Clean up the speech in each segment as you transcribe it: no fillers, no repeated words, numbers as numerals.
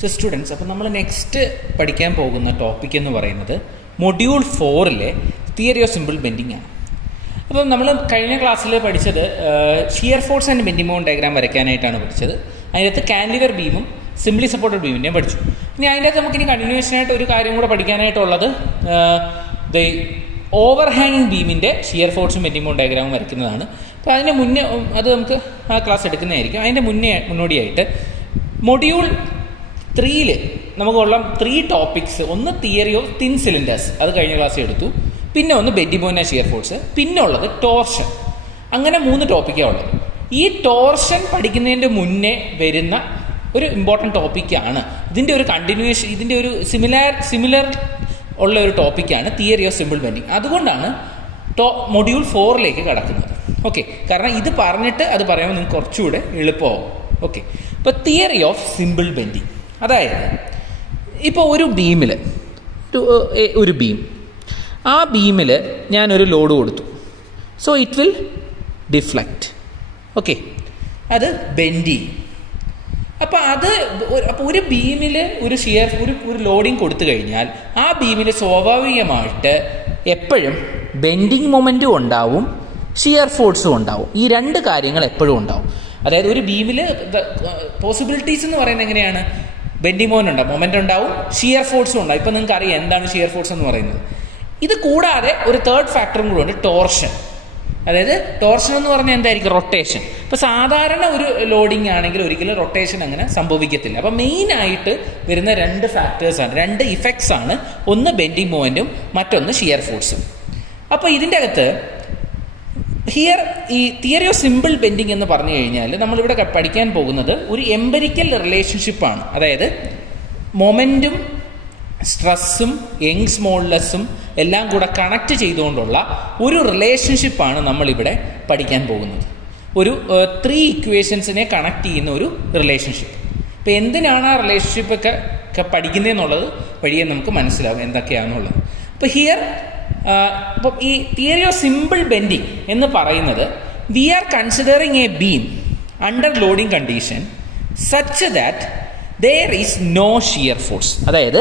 So students, അപ്പോൾ നമ്മൾ next പഠിക്കാൻ പോകുന്ന ടോപ്പിക് എന്ന് പറയുന്നത് മൊഡ്യൂൾ 4-ലെ തിയറി ഓഫ് സിമ്പിൾ ബെൻഡിങ് ആണ്. അപ്പം നമ്മൾ കഴിഞ്ഞ ക്ലാസ്സിൽ പഠിച്ചത് shear force and bending moment diagram വരയ്ക്കാനായിട്ടാണ് പഠിച്ചത്. അതിനകത്ത് കാൻഡിലിവർ ബീമും സിംപ്ലി സപ്പോർട്ടഡ് ബീമിൻ്റെയും പഠിച്ചു. ഇനി അതിൻ്റെ അകത്ത് നമുക്കിനി കണ്ടിന്യൂഷനായിട്ട് ഒരു കാര്യം കൂടെ പഠിക്കാനായിട്ടുള്ളത് ദ ഓവർ ഹാങ്ങിങ് ബീമിൻ്റെ ഷിയർ ഫോഴ്സും ബെൻഡിങ് മൊമെന്റ് ഡയഗ്രാമും വരയ്ക്കുന്നതാണ്. അപ്പോൾ അതിന് മുന്നേ അത് നമുക്ക് ആ ക്ലാസ് എടുക്കുന്നതായിരിക്കും. അതിൻ്റെ മുന്നോടിയായിട്ട് മൊഡ്യൂൾ 3-ൽ നമുക്കുള്ള 3 ടോപ്പിക്സ്, ഒന്ന് തിയറി ഓഫ് തിൻ സിലിണ്ടേഴ്സ്, അത് കഴിഞ്ഞ ക്ലാസ്സിൽ എടുത്തു. പിന്നെ ഒന്ന് ബെൻഡിങ് മൊമെന്റ് ഷിയർ ഫോഴ്സ്, പിന്നെ ഉള്ളത് ടോർഷൻ. അങ്ങനെ 3 ടോപ്പിക്കാണ് ഉള്ളത്. ഈ ടോർഷൻ പഠിക്കുന്നതിൻ്റെ മുന്നേ വരുന്ന ഒരു ഇമ്പോർട്ടൻറ്റ് ടോപ്പിക്കാണ്. ഇതിൻ്റെ ഒരു കണ്ടിന്യൂവേഷൻ, ഇതിൻ്റെ ഒരു സിമിലർ ഉള്ള ഒരു ടോപ്പിക്കാണ് തിയറി ഓഫ് സിമ്പിൾ ബെൻഡിങ്. അതുകൊണ്ടാണ് മൊഡ്യൂൾ 4-ലേക്ക് കടക്കുന്നത്. ഓക്കെ, കാരണം ഇത് പറഞ്ഞിട്ട് അത് പറയുമ്പോൾ നിങ്ങൾക്ക് കുറച്ചുകൂടെ എളുപ്പമാവും. ഓക്കെ, ഇപ്പോൾ തിയറി ഓഫ് സിമ്പിൾ ബെൻഡിങ്, അതായത് ഇപ്പോൾ ഒരു ബീമിൽ ഒരു ബീം, ആ ബീമിൽ ഞാനൊരു ലോഡ് കൊടുത്തു. So it will deflect. Okay, അത് ബെൻഡ് ചെയ്യും. അപ്പോൾ ഒരു ബീമിൽ ഒരു ലോഡിങ് കൊടുത്തു കഴിഞ്ഞാൽ ആ ബീമിൽ സ്വാഭാവികമായിട്ട് എപ്പോഴും ബെൻഡിങ് മൊമെൻറ്റും ഉണ്ടാവും, ഷിയർ ഫോഴ്സും ഉണ്ടാവും. ഈ 2 കാര്യങ്ങൾ എപ്പോഴും ഉണ്ടാവും. അതായത് ഒരു ബീമിൽ പോസിബിലിറ്റീസ് എന്ന് പറയുന്നത് എങ്ങനെയാണ്? ബെൻഡിങ് മൊമെൻ്റ് ഉണ്ടാവും, ഷിയർ ഫോഴ്സും ഉണ്ടാവും. ഇപ്പം നിങ്ങൾക്ക് അറിയാം എന്താണ് ഷിയർ ഫോഴ്സ് എന്ന് പറയുന്നത്. ഇത് കൂടാതെ ഒരു തേർഡ് ഫാക്ടറും കൂടെ ഉണ്ട്, ടോർഷൻ. അതായത് ടോർഷൻ എന്ന് പറഞ്ഞാൽ എന്തായിരിക്കും? റൊട്ടേഷൻ. ഇപ്പോൾ സാധാരണ ഒരു ലോഡിങ് ആണെങ്കിൽ ഒരിക്കലും റൊട്ടേഷൻ അങ്ങനെ സംഭവിക്കത്തില്ല. അപ്പോൾ മെയിനായിട്ട് വരുന്ന 2 ഫാക്ടേഴ്സാണ്, 2 ഇഫക്ട്സ് ആണ്. ഒന്ന് ബെൻഡിങ് മൊമെൻറ്റും മറ്റൊന്ന് ഷിയർ ഫോഴ്സും. അപ്പോൾ ഇതിൻ്റെ അകത്ത് ഹിയർ ഈ തിയറി ഓഫ് സിമ്പിൾ ബെൻഡിങ് എന്ന് പറഞ്ഞു കഴിഞ്ഞാൽ നമ്മളിവിടെ പഠിക്കാൻ പോകുന്നത് ഒരു എംപെരിക്കൽ റിലേഷൻഷിപ്പാണ്. അതായത് മൊമെൻറ്റും സ്ട്രെസ്സും യങ്സ് മോഡുലസും എല്ലാം കൂടെ കണക്ട് ചെയ്തുകൊണ്ടുള്ള ഒരു റിലേഷൻഷിപ്പാണ് നമ്മളിവിടെ പഠിക്കാൻ പോകുന്നത്. ഒരു 3 ഇക്വേഷൻസിനെ കണക്ട് ചെയ്യുന്ന ഒരു റിലേഷൻഷിപ്പ്. ഇപ്പോൾ എന്തിനാണ് ആ റിലേഷൻഷിപ്പൊക്കെ പഠിക്കുന്നതെന്നുള്ളത് വഴിയെ നമുക്ക് മനസ്സിലാവും എന്തൊക്കെയാണെന്നുള്ളത്. ഇപ്പോൾ ഹിയർ ഇപ്പം ഈ തിയറി ഓഫ് സിമ്പിൾ ബെൻഡിങ് എന്ന് പറയുന്നത് we are considering a beam under loading condition such that there is no shear force. അതായത്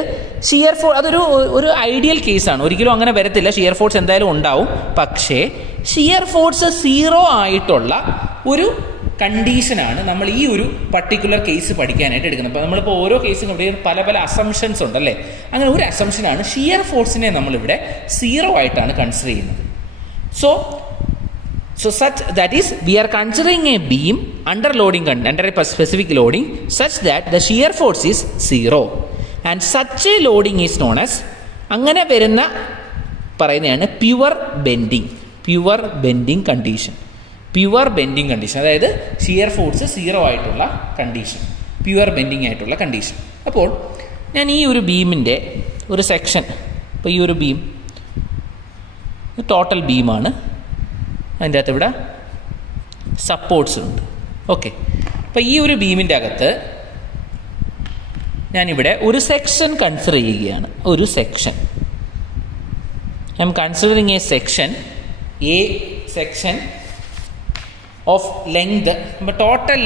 ഷിയർ ഫോഴ്സ് അതൊരു ഐഡിയൽ കേസാണ്. ഒരിക്കലും അങ്ങനെ വരത്തില്ല, ഷിയർ ഫോഴ്സ് എന്തായാലും ഉണ്ടാവും. പക്ഷേ ഷിയർ ഫോഴ്സ് 0 ആയിട്ടുള്ള ഒരു കണ്ടീഷനാണ് നമ്മൾ ഈ ഒരു പർട്ടിക്കുലർ കേസ് പഠിക്കാനായിട്ട് എടുക്കുന്നത്. അപ്പോൾ നമ്മളിപ്പോൾ ഓരോ കേസും ഇവിടെ പല അസംഷൻസ് ഉണ്ടല്ലേ. അങ്ങനെ ഒരു അസംഷനാണ് ഷിയർ ഫോഴ്സിനെ നമ്മളിവിടെ 0 ആയിട്ടാണ് കൺസിഡർ ചെയ്യുന്നത്. So such that is we are considering a beam under a specific loading such that the shear force is 0 and such a loading is known as അങ്ങനെ വരുന്ന പറയുന്നതാണ് പ്യുവർ ബെൻഡിങ് കണ്ടീഷൻ. അതായത് shear force 0 ആയിട്ടുള്ള condition, pure bending ആയിട്ടുള്ള condition. അപ്പോൾ ഞാൻ ഈ ഒരു ബീമിൻ്റെ ഒരു സെക്ഷൻ, ഇപ്പോൾ ഈ ഒരു ബീം ടോട്ടൽ ബീമാണ്. അതിൻ്റെ അകത്ത് ഇവിടെ സപ്പോർട്ട്സ് ഉണ്ട്. ഓക്കെ, അപ്പോൾ ഈ ഒരു ബീമിൻ്റെ അകത്ത് ഞാനിവിടെ ഒരു സെക്ഷൻ കൺസിഡർ ചെയ്യുകയാണ്. ഒരു section I M considering a section of length. Total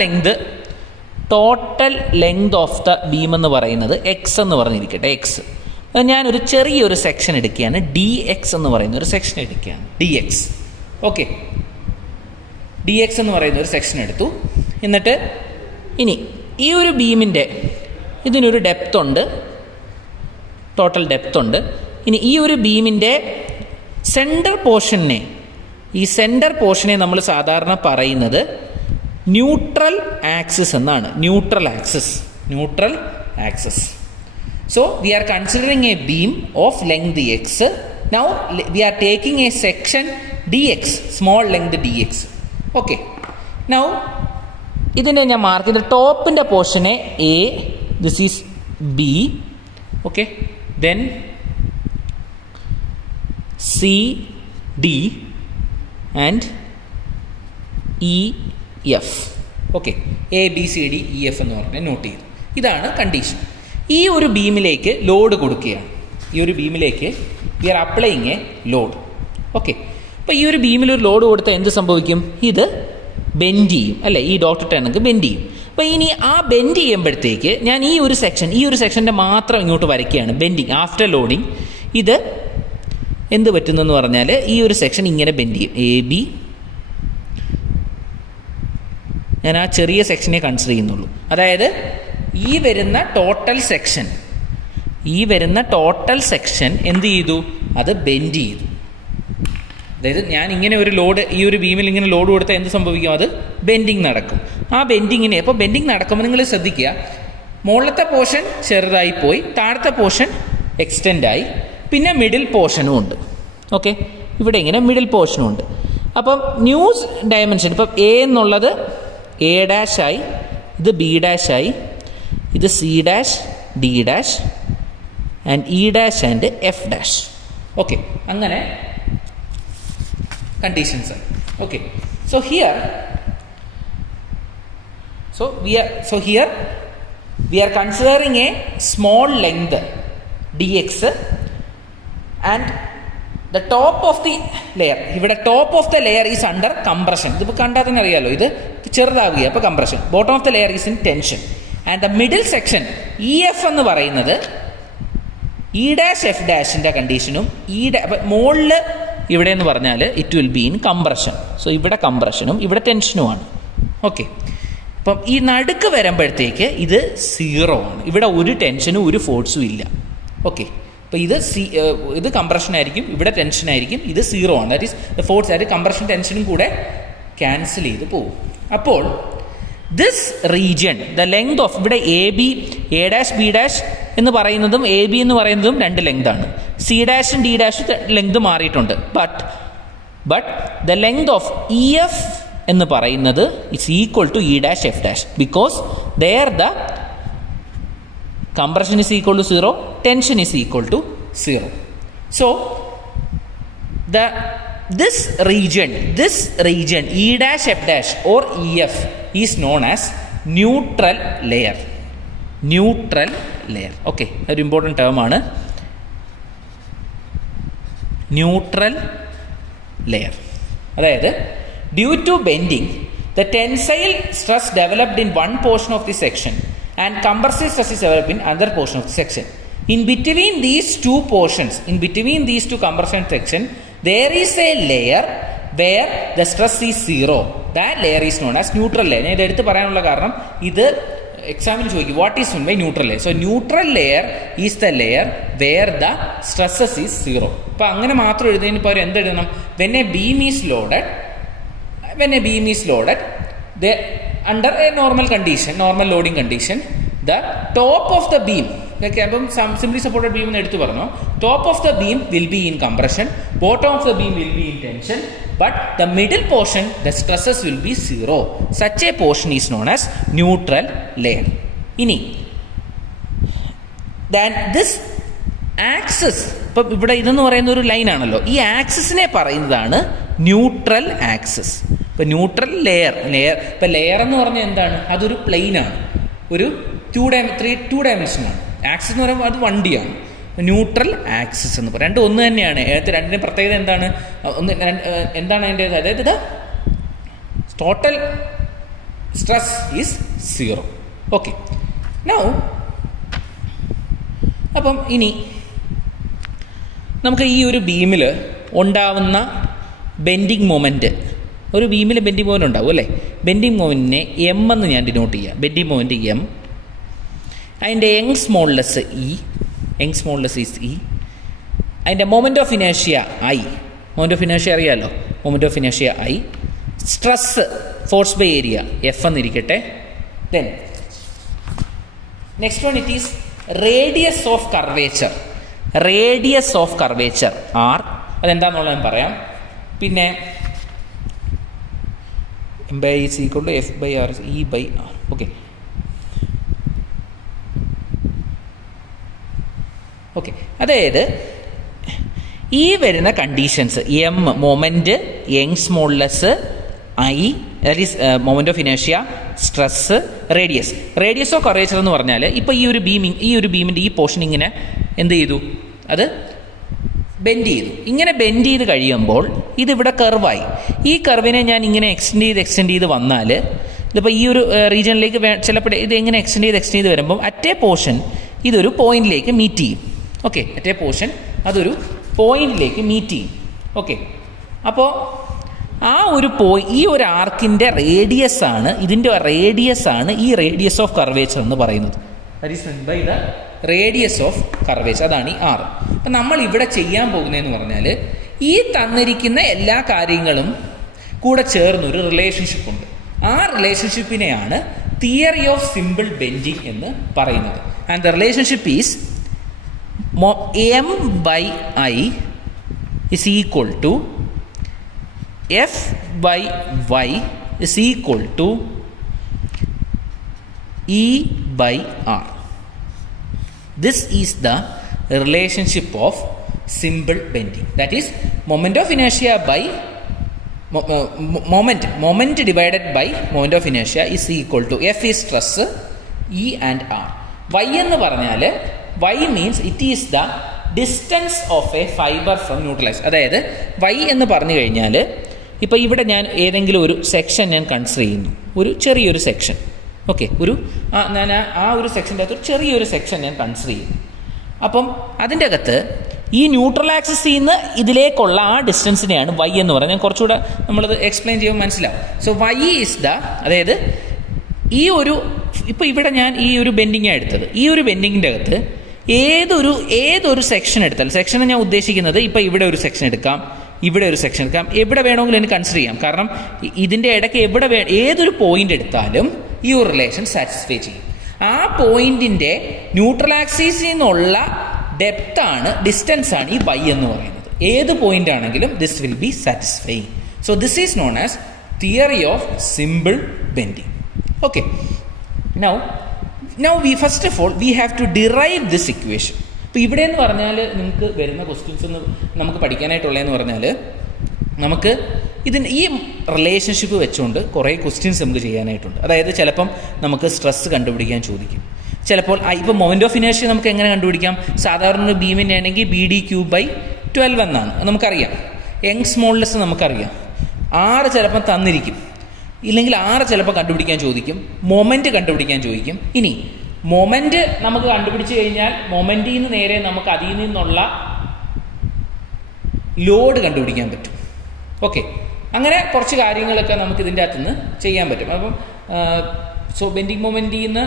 length of the beam എന്ന് പറയുന്നത് എക്സ് എന്ന് പറഞ്ഞിരിക്കട്ടെ. എക്സ് ഞാനൊരു ചെറിയൊരു സെക്ഷൻ എടുക്കുകയാണ്, DX എന്ന് പറയുന്ന ഒരു സെക്ഷൻ എടുക്കുകയാണ്. DX. ഓക്കെ, DX എന്ന് പറയുന്ന ഒരു സെക്ഷൻ എടുത്തു. എന്നിട്ട് ഇനി ഈ ഒരു ബീമിൻ്റെ ഇതിനൊരു ഡെപ്ത് ഉണ്ട്, ടോട്ടൽ ഡെപ്ത് ഉണ്ട്. ഇനി ഈ ഒരു ബീമിൻ്റെ സെൻറ്റർ പോർഷനെ നമ്മൾ സാധാരണ പറയുന്നത് ന്യൂട്രൽ ആക്സിസ് എന്നാണ്. Neutral axis. So we are considering a beam of length X. Now we are taking a section DX, small length DX. Okay, now ഇതിനെ ഞാൻ മാർക്ക് ചെയ്ത ടോപ്പിൻ്റെ പോർഷനെ A, this is B. Okay, then C, D and E, F. Okay, A, B, C, D, E, F എന്ന് പറഞ്ഞാൽ not ചെയ്തു. ഇതാണ് condition. ഈ ഒരു ബീമിലേക്ക് ലോഡ് കൊടുക്കുകയാണ്. We are applying a load. Okay, അപ്പോൾ ഈ ഒരു ബീമിൽ ഒരു ലോഡ് കൊടുത്താൽ എന്ത് സംഭവിക്കും? ഇത് ബെൻഡ് ചെയ്യും അല്ലേ? ഈ ഡോട്ട് ടേണക്ക് ബെൻഡ് ചെയ്യും. അപ്പോൾ ഇനി ആ ബെൻഡ് ചെയ്യുമ്പോഴത്തേക്ക് ഞാൻ ഈ ഒരു സെക്ഷൻ്റെ മാത്രം ഇങ്ങോട്ട് വരയ്ക്കുകയാണ്. ബെൻഡിങ് ആഫ്റ്റർ ലോഡിങ് ഇത് എന്ത് പറ്റുന്നെന്ന് പറഞ്ഞാൽ ഈ ഒരു സെക്ഷൻ ഇങ്ങനെ ബെൻഡ് ചെയ്യും. എ ബി, ഞാൻ ആ ചെറിയ സെക്ഷനെ കൺസിഡർ ചെയ്യുന്നുള്ളൂ. അതായത് ഈ വരുന്ന ടോട്ടൽ സെക്ഷൻ എന്ത് ചെയ്തു, അത് ബെൻഡ് ചെയ്തു. അതായത് ഞാൻ ഇങ്ങനെ ഒരു ലോഡ് ഈ ഒരു ബീമിൽ ഇങ്ങനെ ലോഡ് കൊടുത്താൽ എന്ത് സംഭവിക്കും, അത് ബെൻഡിങ് നടക്കും. ആ ബെൻഡിങ്ങിനെ അപ്പോൾ ബെൻഡിങ് നടക്കുമ്പോൾ നിങ്ങൾ ശ്രദ്ധിക്കുക, മുകളിലത്തെ പോർഷൻ ചെറുതായി പോയി, താഴത്തെ പോർഷൻ എക്സ്റ്റെൻഡായി, പിന്നെ മിഡിൽ പോർഷനും ഉണ്ട്. ഓക്കെ, ഇവിടെ ഇങ്ങനെ മിഡിൽ പോർഷനും ഉണ്ട്. അപ്പം ന്യൂസ് ഡയമെൻഷൻ ഇപ്പം എ എന്നുള്ളത് എ ഡാഷ് ആയി, ഇത് ബി ഡാഷ് ആയി, ഇത് C dash, D dash and E dash and F dash. Okay, അങ്ങനെ conditions are okay. So here we are considering a small length dx and the top of the layer, ഇവിടെ top of the layer is under compression. ഇതിപ്പോൾ കണ്ടാൽ തന്നെ അറിയാലോ, ഇത് ചെറുതാവുക, അപ്പോൾ compression. Bottom of the layer is in tension and the middle section E F എന്ന് പറയുന്നത് E dash F ഡാഷിൻ്റെ കണ്ടീഷനും മുകളിൽ ഇവിടെ എന്ന് പറഞ്ഞാൽ it will be in compression. So ഇവിടെ കംപ്രഷനും ഇവിടെ ടെൻഷനുമാണ്. ഓക്കെ, അപ്പം ഈ നടുക്ക് വരുമ്പോഴത്തേക്ക് ഇത് 0 ആണ്. ഇവിടെ ഒരു ടെൻഷനും ഒരു ഫോഴ്സും ഇല്ല. ഓക്കെ, അപ്പോൾ ഇത് കംപ്രഷൻ ആയിരിക്കും, ഇവിടെ ടെൻഷൻ ആയിരിക്കും, ഇത് 0 ആണ്. ദാറ്റ് ഈസ് ദ ഫോഴ്സ്, അതായത് കംപ്രഷൻ ടെൻഷനും കൂടെ ക്യാൻസൽ ചെയ്ത് പോകും. അപ്പോൾ this region the length of ഇവിടെ A B, A dash B dash എന്ന് പറയുന്നതും എ ബി എന്ന് പറയുന്നതും 2 ലെങ്താണ്. സി ഡാഷും ഡി ഡാഷും ലെങ്ത് മാറിയിട്ടുണ്ട്. But the length of E F എന്ന് പറയുന്നത് it's equal to E dash F dash, because there the compression is equal to 0, tension is equal to 0. So this region E dash F dash or EF is known as neutral layer. Okay, ഒരു important term ആണ് neutral layer. അതായത് due to bending the tensile stress developed in one portion of the section and compressive stress is developed in another portion of the section. In between these two compression section there is a layer where the stress is 0. That layer is known as neutral layer. ഞാൻ ഇത് എടുത്ത് പറയാനുള്ള കാരണം ഇത് എക്സാമിന് ചോദിക്കും, what is mean by neutral layer. So neutral layer is the layer where the stresses is 0. അപ്പോൾ അങ്ങനെ മാത്രം എഴുതുന്നതിന് പകരം എന്തെഴുതണം, when a beam is loaded under a normal loading condition, the top of the beam, അപ്പം simply supported beam എന്ന് എടുത്തു പറഞ്ഞു, top of the beam will be in compression, bottom of the beam will be in tension, but the middle portion the stresses will be 0. Such a portion is known as neutral layer. ഇനി then this axis, ഇപ്പം ഇവിടെ ഇതെന്ന് പറയുന്ന ഒരു ലൈനാണല്ലോ, ഈ ആക്സിസിനെ പറയുന്നതാണ് neutral axis. ഇപ്പം neutral layer ഇപ്പം ലെയർ എന്ന് പറഞ്ഞാൽ എന്താണ്, അതൊരു പ്ലെയിനാണ്, ഒരു 2 ഡയമെൻഷനാണ്. ആക്സിസ് എന്ന് പറയുമ്പോൾ അത് 1D ആണ്. ന്യൂട്രൽ ആക്സിസ് എന്ന് പറയും, രണ്ടും ഒന്ന് തന്നെയാണ്. രണ്ടിൻ്റെ പ്രത്യേകത എന്താണ്, എന്താണ് അതിൻ്റെ, അതായത് ഇത് total stress is 0. Okay, now അപ്പം ഇനി നമുക്ക് ഈ ഒരു ബീമിൽ ഉണ്ടാവുന്ന ബെൻഡിങ് മൊമെൻറ്റ്, ഒരു ബീമിൽ ബെൻഡിങ് മൊമെൻറ്റ് ഉണ്ടാവും അല്ലേ. ബെൻഡിങ് മൊമെൻറ്റിനെ എം എന്ന് ഞാൻ ഡിനോട്ട് ചെയ്യാം. ബെൻഡിങ് മൊമെൻറ്റ് എം, അതിൻ്റെ യങ്സ് മോഡുലസ് ഈസ് ഇ, അതിൻ്റെ മൊമെൻറ്റ് ഓഫ് ഇനേഷ്യ ഐ, മൊമെൻറ്റ് ഓഫ് ഇനേഷ്യ അറിയാമല്ലോ, മൊമെൻറ്റ് ഓഫ് ഇനേഷ്യ I, stress force by area F എന്നിരിക്കട്ടെ. Then next one it is radius of curvature R, അതെന്താണെന്നുള്ളത് ഞാൻ പറയാം. പിന്നെ M by is equal to F by R E by R. Okay, അതായത് ഈ വരുന്ന conditions M moment, Young's modulus, I that is moment of ഇനേഷ്യ, stress, radius of curvature എന്ന് പറഞ്ഞാൽ ഇപ്പോൾ ഈ ഒരു ബീമിൻ്റെ ഈ പോർഷൻ ഇങ്ങനെ എന്ത് ചെയ്തു, അത് ബെൻഡ് ചെയ്തു. ഇങ്ങനെ ബെൻഡ് ചെയ്ത് കഴിയുമ്പോൾ ഇതിവിടെ കർവായി. ഈ കർവിനെ ഞാൻ ഇങ്ങനെ എക്സ്റ്റെൻഡ് ചെയ്ത് വന്നാൽ ഇതിപ്പോൾ ഈ ഒരു റീജിയനിലേക്ക് ചിലപ്പോൾ ഇത് എങ്ങനെ എക്സ്റ്റെൻഡ് ചെയ്ത് വരുമ്പം അറ്റേ പോർഷൻ ഇതൊരു പോയിന്റിലേക്ക് മീറ്റ് ചെയ്യും. ഓക്കെ, അറ്റേ പോർഷൻ അതൊരു പോയിന്റിലേക്ക് മീറ്റ് ചെയ്യും. ഓക്കെ, അപ്പോൾ ആ ഒരു ഈ ഒരു ആർക്കിൻ്റെ റേഡിയസ് ആണ്, ഇതിൻ്റെ റേഡിയസ് ആണ് ഈ റേഡിയസ് ഓഫ് കർവേച്ചർ എന്ന് പറയുന്നത്. That is meant by the radius of curvature, അതാണ് ഈ ആർ. അപ്പം നമ്മൾ ഇവിടെ ചെയ്യാൻ പോകുന്നതെന്ന് പറഞ്ഞാൽ ഈ തന്നിരിക്കുന്ന എല്ലാ കാര്യങ്ങളും കൂടെ ചേർന്നൊരു റിലേഷൻഷിപ്പ് ഉണ്ട്. ആ റിലേഷൻഷിപ്പിനെയാണ് തിയറി ഓഫ് സിമ്പിൾ ബെൻഡിങ് എന്ന് പറയുന്നത്. And the relationship is M by I is equal to F by Y is equal to E by R. This is the relationship of simple bending. That is moment of inertia by moment divided by moment of inertia is equal to F is stress, E and R. Y എന്ന് പറഞ്ഞാൽ Y means it is the distance of a fiber from neutral axis. അതായത് Y എന്ന് പറഞ്ഞു കഴിഞ്ഞാൽ ഇപ്പോൾ ഇവിടെ ഞാൻ ഏതെങ്കിലും ഒരു സെക്ഷൻ ഞാൻ കൺസിഡർ ചെയ്യുന്നു, ഒരു ചെറിയൊരു സെക്ഷൻ. ഓക്കെ, ഞാൻ ആ ഒരു സെക്ഷൻ്റെ അകത്ത് ഒരു ചെറിയൊരു സെക്ഷൻ ഞാൻ കൺസിഡർ ചെയ്യുന്നു. അപ്പം അതിൻ്റെ അകത്ത് ഈ ന്യൂട്രൽ ആക്സിസിൽ നിന്ന് ഇതിലേക്കുള്ള ആ ഡിസ്റ്റൻസിനെയാണ് വൈ എന്ന് പറയുന്നത്. ഞാൻ കുറച്ചുകൂടെ നമ്മളത് എക്സ്പ്ലെയിൻ ചെയ്യുമ്പോൾ മനസ്സിലാവും. സോ വൈ ഈസ് ദ, അതായത് ഈ ഒരു ഇപ്പോൾ ഇവിടെ ഞാൻ ഈ ഒരു ബെൻഡിങ്ങാണ് എടുത്തത്. ഈ ഒരു ബെൻഡിങ്ങിൻ്റെ അകത്ത് ഏതൊരു സെക്ഷൻ എടുത്താൽ, സെക്ഷൻ ഞാൻ ഉദ്ദേശിക്കുന്നത് ഇപ്പോൾ ഇവിടെ ഒരു സെക്ഷൻ എടുക്കാം, ഇവിടെ ഒരു സെക്ഷൻ എടുക്കാം, എവിടെ വേണമെങ്കിലും എനിക്ക് കൺസിഡർ ചെയ്യാം. കാരണം ഇതിൻ്റെ ഇടയ്ക്ക് ഏതൊരു പോയിന്റ് എടുത്താലും ഈ ഒരു റിലേഷൻ സാറ്റിസ്ഫൈ ചെയ്യും. ആ പോയിന്റിൻ്റെ ന്യൂട്രൽ ആക്സിസിൽ നിന്നുള്ള ഡെപ്ത് ആണ്, ഡിസ്റ്റൻസ് ആണ് ഈ വൈ എന്ന് പറയുന്നത്. ഏത് പോയിന്റ് ആണെങ്കിലും this will be satisfying. So this is known as theory of simple bending. Okay, now we first of all we have to derive this equation. ഇപ്പോൾ ഇവിടെ എന്ന് പറഞ്ഞാൽ നിങ്ങൾക്ക് വരുന്ന ക്വസ്റ്റ്യൻസ് ഒന്ന് നമുക്ക് പഠിക്കാനായിട്ടുള്ളതെന്ന് പറഞ്ഞാൽ നമുക്ക് ഈ റിലേഷൻഷിപ്പ് വെച്ചുകൊണ്ട് കുറേ ക്വസ്റ്റ്യൻസ് നമുക്ക് ചെയ്യാനായിട്ടുണ്ട്. അതായത് ചിലപ്പം നമുക്ക് സ്ട്രെസ് കണ്ടുപിടിക്കാൻ ചോദിക്കും. ചിലപ്പോൾ ഇപ്പോൾ മൊമെന്റ് ഓഫ് ഇനേർഷ്യ നമുക്ക് എങ്ങനെ കണ്ടുപിടിക്കാം? സാധാരണ ഒരു ബീമിൻ്റെ ആണെങ്കിൽ BD3/12 എന്നാണ് നമുക്കറിയാം. യങ്സ് മോഡുലസ് നമുക്കറിയാം. 6 ചിലപ്പോൾ തന്നിരിക്കും, ഇല്ലെങ്കിൽ 6 ചിലപ്പോൾ കണ്ടുപിടിക്കാൻ ചോദിക്കും. മൊമെന്റ് കണ്ടുപിടിക്കാൻ ചോദിക്കും. ഇനി മൊമെന്റ് നമുക്ക് കണ്ടുപിടിച്ച് കഴിഞ്ഞാൽ മൊമെന്റിൽ നിന്ന് നേരെ നമുക്ക് അതിൽ നിന്നുള്ള ലോഡ് കണ്ടുപിടിക്കാൻ പറ്റും. ഓക്കെ, അങ്ങനെ കുറച്ച് കാര്യങ്ങളൊക്കെ നമുക്ക് ഇതിൻ്റെ അകത്തുനിന്ന് ചെയ്യാൻ പറ്റും. അപ്പം സോ ബെൻഡിങ് മൊമെന്റിൽ നിന്ന്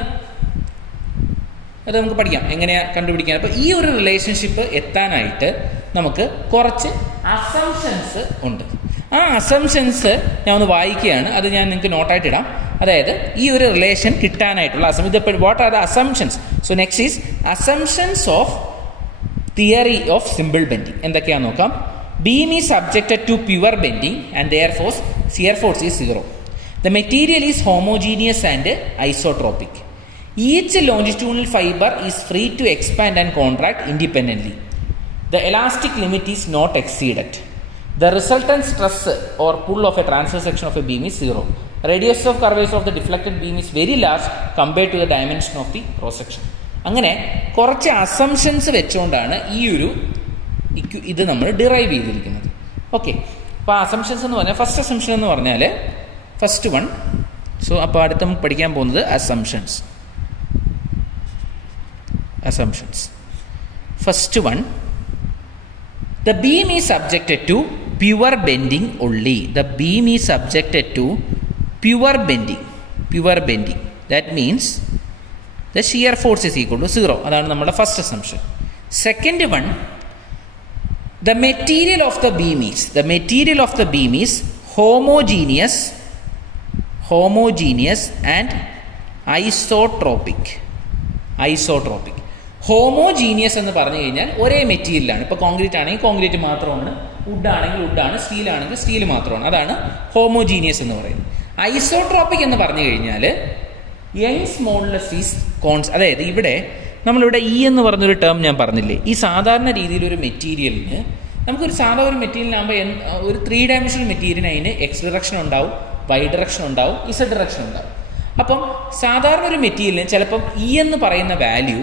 അത് നമുക്ക് പഠിക്കാം എങ്ങനെയാണ് കണ്ടുപിടിക്കാൻ. അപ്പോൾ ഈ ഒരു റിലേഷൻഷിപ്പ് എത്താനായിട്ട് നമുക്ക് കുറച്ച് അസംഷൻസ് ഉണ്ട്. ആ അസംഷൻസ് ഞാൻ ഒന്ന് വായിക്കുകയാണ്, അത് ഞാൻ നിങ്ങൾക്ക് നോട്ടായിട്ട് ഇടാം. അതായത് ഈ ഒരു റിലേഷൻ കിട്ടാനായിട്ടുള്ള what are the assumptions. So next is assumptions of theory of simple bending. എന്തൊക്കെയാണെന്ന് നോക്കാം. Beam is subjected to pure bending and therefore shear force is 0. The material is homogeneous and isotropic. Each longitudinal fiber is free to expand and contract independently. The elastic limit is not exceeded. The resultant stress or pull of a transverse section of a beam is 0. Radius of curvature of the deflected beam is very large compared to the dimension of the cross section. അങ്ങനെ കുറച്ച് assumptions വെച്ചുകൊണ്ടാണ് ഈ ഒരു ഇത് നമ്മൾ derive ചെയ്തിരിക്കുന്നത്. Okay, അപ്പോൾ assumptions എന്ന് പറഞ്ഞാൽ ഫസ്റ്റ് അസംഷൻ എന്ന് പറഞ്ഞാൽ ഫസ്റ്റ് വൺ. സോ അപ്പോൾ അടുത്ത് നമുക്ക് പഠിക്കാൻ പോകുന്നത് assumptions. First one, the beam is subjected to pure bending only. The beam is subjected to pure bending. That means the shear force is equal to 0. അതാണ് നമ്മുടെ first assumption. Second one, the material of the beam is homogeneous and isotropic. Homogeneous എന്ന് പറഞ്ഞു കഴിഞ്ഞാൽ ഒരേ മെറ്റീരിയലാണ്. ഇപ്പോൾ concrete ആണെങ്കിൽ concrete മാത്രമാണ്, വുഡ് ആണെങ്കിൽ വുഡാണ്, സ്റ്റീൽ ആണെങ്കിൽ സ്റ്റീൽ മാത്രമാണ്. അതാണ് ഹോമോജീനിയസ് എന്ന് പറയുന്നത്. ഐസോട്രോപിക് എന്ന് പറഞ്ഞു കഴിഞ്ഞാൽ യങ്സ് മോഡുലസ് ഈസ് അതായത് ഇവിടെ നമ്മളിവിടെ എന്ന് പറഞ്ഞൊരു ടേം ഞാൻ പറഞ്ഞില്ലേ, ഈ സാധാരണ രീതിയിലൊരു മെറ്റീരിയലിന് നമുക്കൊരു സാധാരണ മെറ്റീരിയലിനാകുമ്പോൾ ഒരു 3 ഡയമെൻഷണൽ മെറ്റീരിയലിന് അതിന് എക്സ് ഡിറക്ഷൻ ഉണ്ടാവും, വൈ ഡിറക്ഷൻ ഉണ്ടാവും, ഇസഡ് ഡിറക്ഷൻ ഉണ്ടാവും. അപ്പം സാധാരണ ഒരു മെറ്റീരിയലിന് ചിലപ്പം എന്ന് പറയുന്ന വാല്യൂ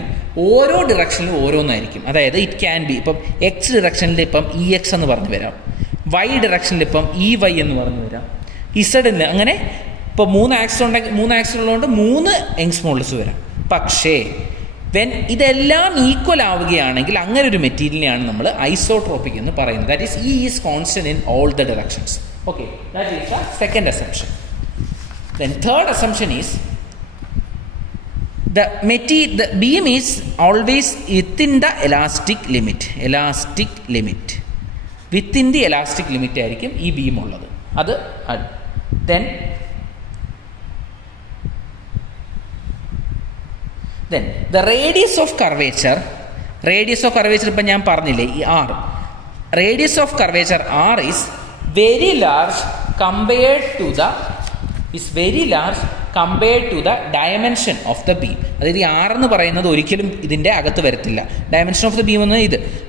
ഓരോ ഡിറക്ഷനിലും ഓരോന്നായിരിക്കും. അതായത് ഇറ്റ് ക്യാൻ ബി ഇപ്പം എക്സ് ഡിറക്ഷനിൽ ഇപ്പം EX എന്ന് പറഞ്ഞു വരാം, വൈ ഡിറക്ഷനിൽ ഇപ്പം EY എന്ന് പറഞ്ഞു വരാം, ഇസഡിന് അങ്ങനെ ഇപ്പോൾ 3 ആക്സിൽ ഉണ്ടെങ്കിൽ 3 ആക്സിൽ ഉള്ളതുകൊണ്ട് 3 യങ്സ് മോഡുലസ് വരാം. പക്ഷേ ഇതെല്ലാം ഈക്വൽ ആവുകയാണെങ്കിൽ അങ്ങനെ ഒരു മെറ്റീരിയലിനെയാണ് നമ്മൾ ഐസോട്രോപിക് എന്ന് പറയുന്നത്. That is E is constant in all the directions. Okay, that is the second assumption. Then third assumption is the beam is always within the elastic limit. Within the elastic limit ആയിരിക്കും ഈ beam ഉള്ളത്. അത് then the radius of curvature ഇപ്പം ഞാൻ പറഞ്ഞില്ലേ ഈ R, radius of curvature R is very large compared to the dimension of the beam. അതായത് ഈ R എന്ന് പറയുന്നത് ഒരിക്കലും ഇതിൻ്റെ അകത്ത് വരത്തില്ല. ഡയമെൻഷൻ ഓഫ് ദ ബീം എന്ന്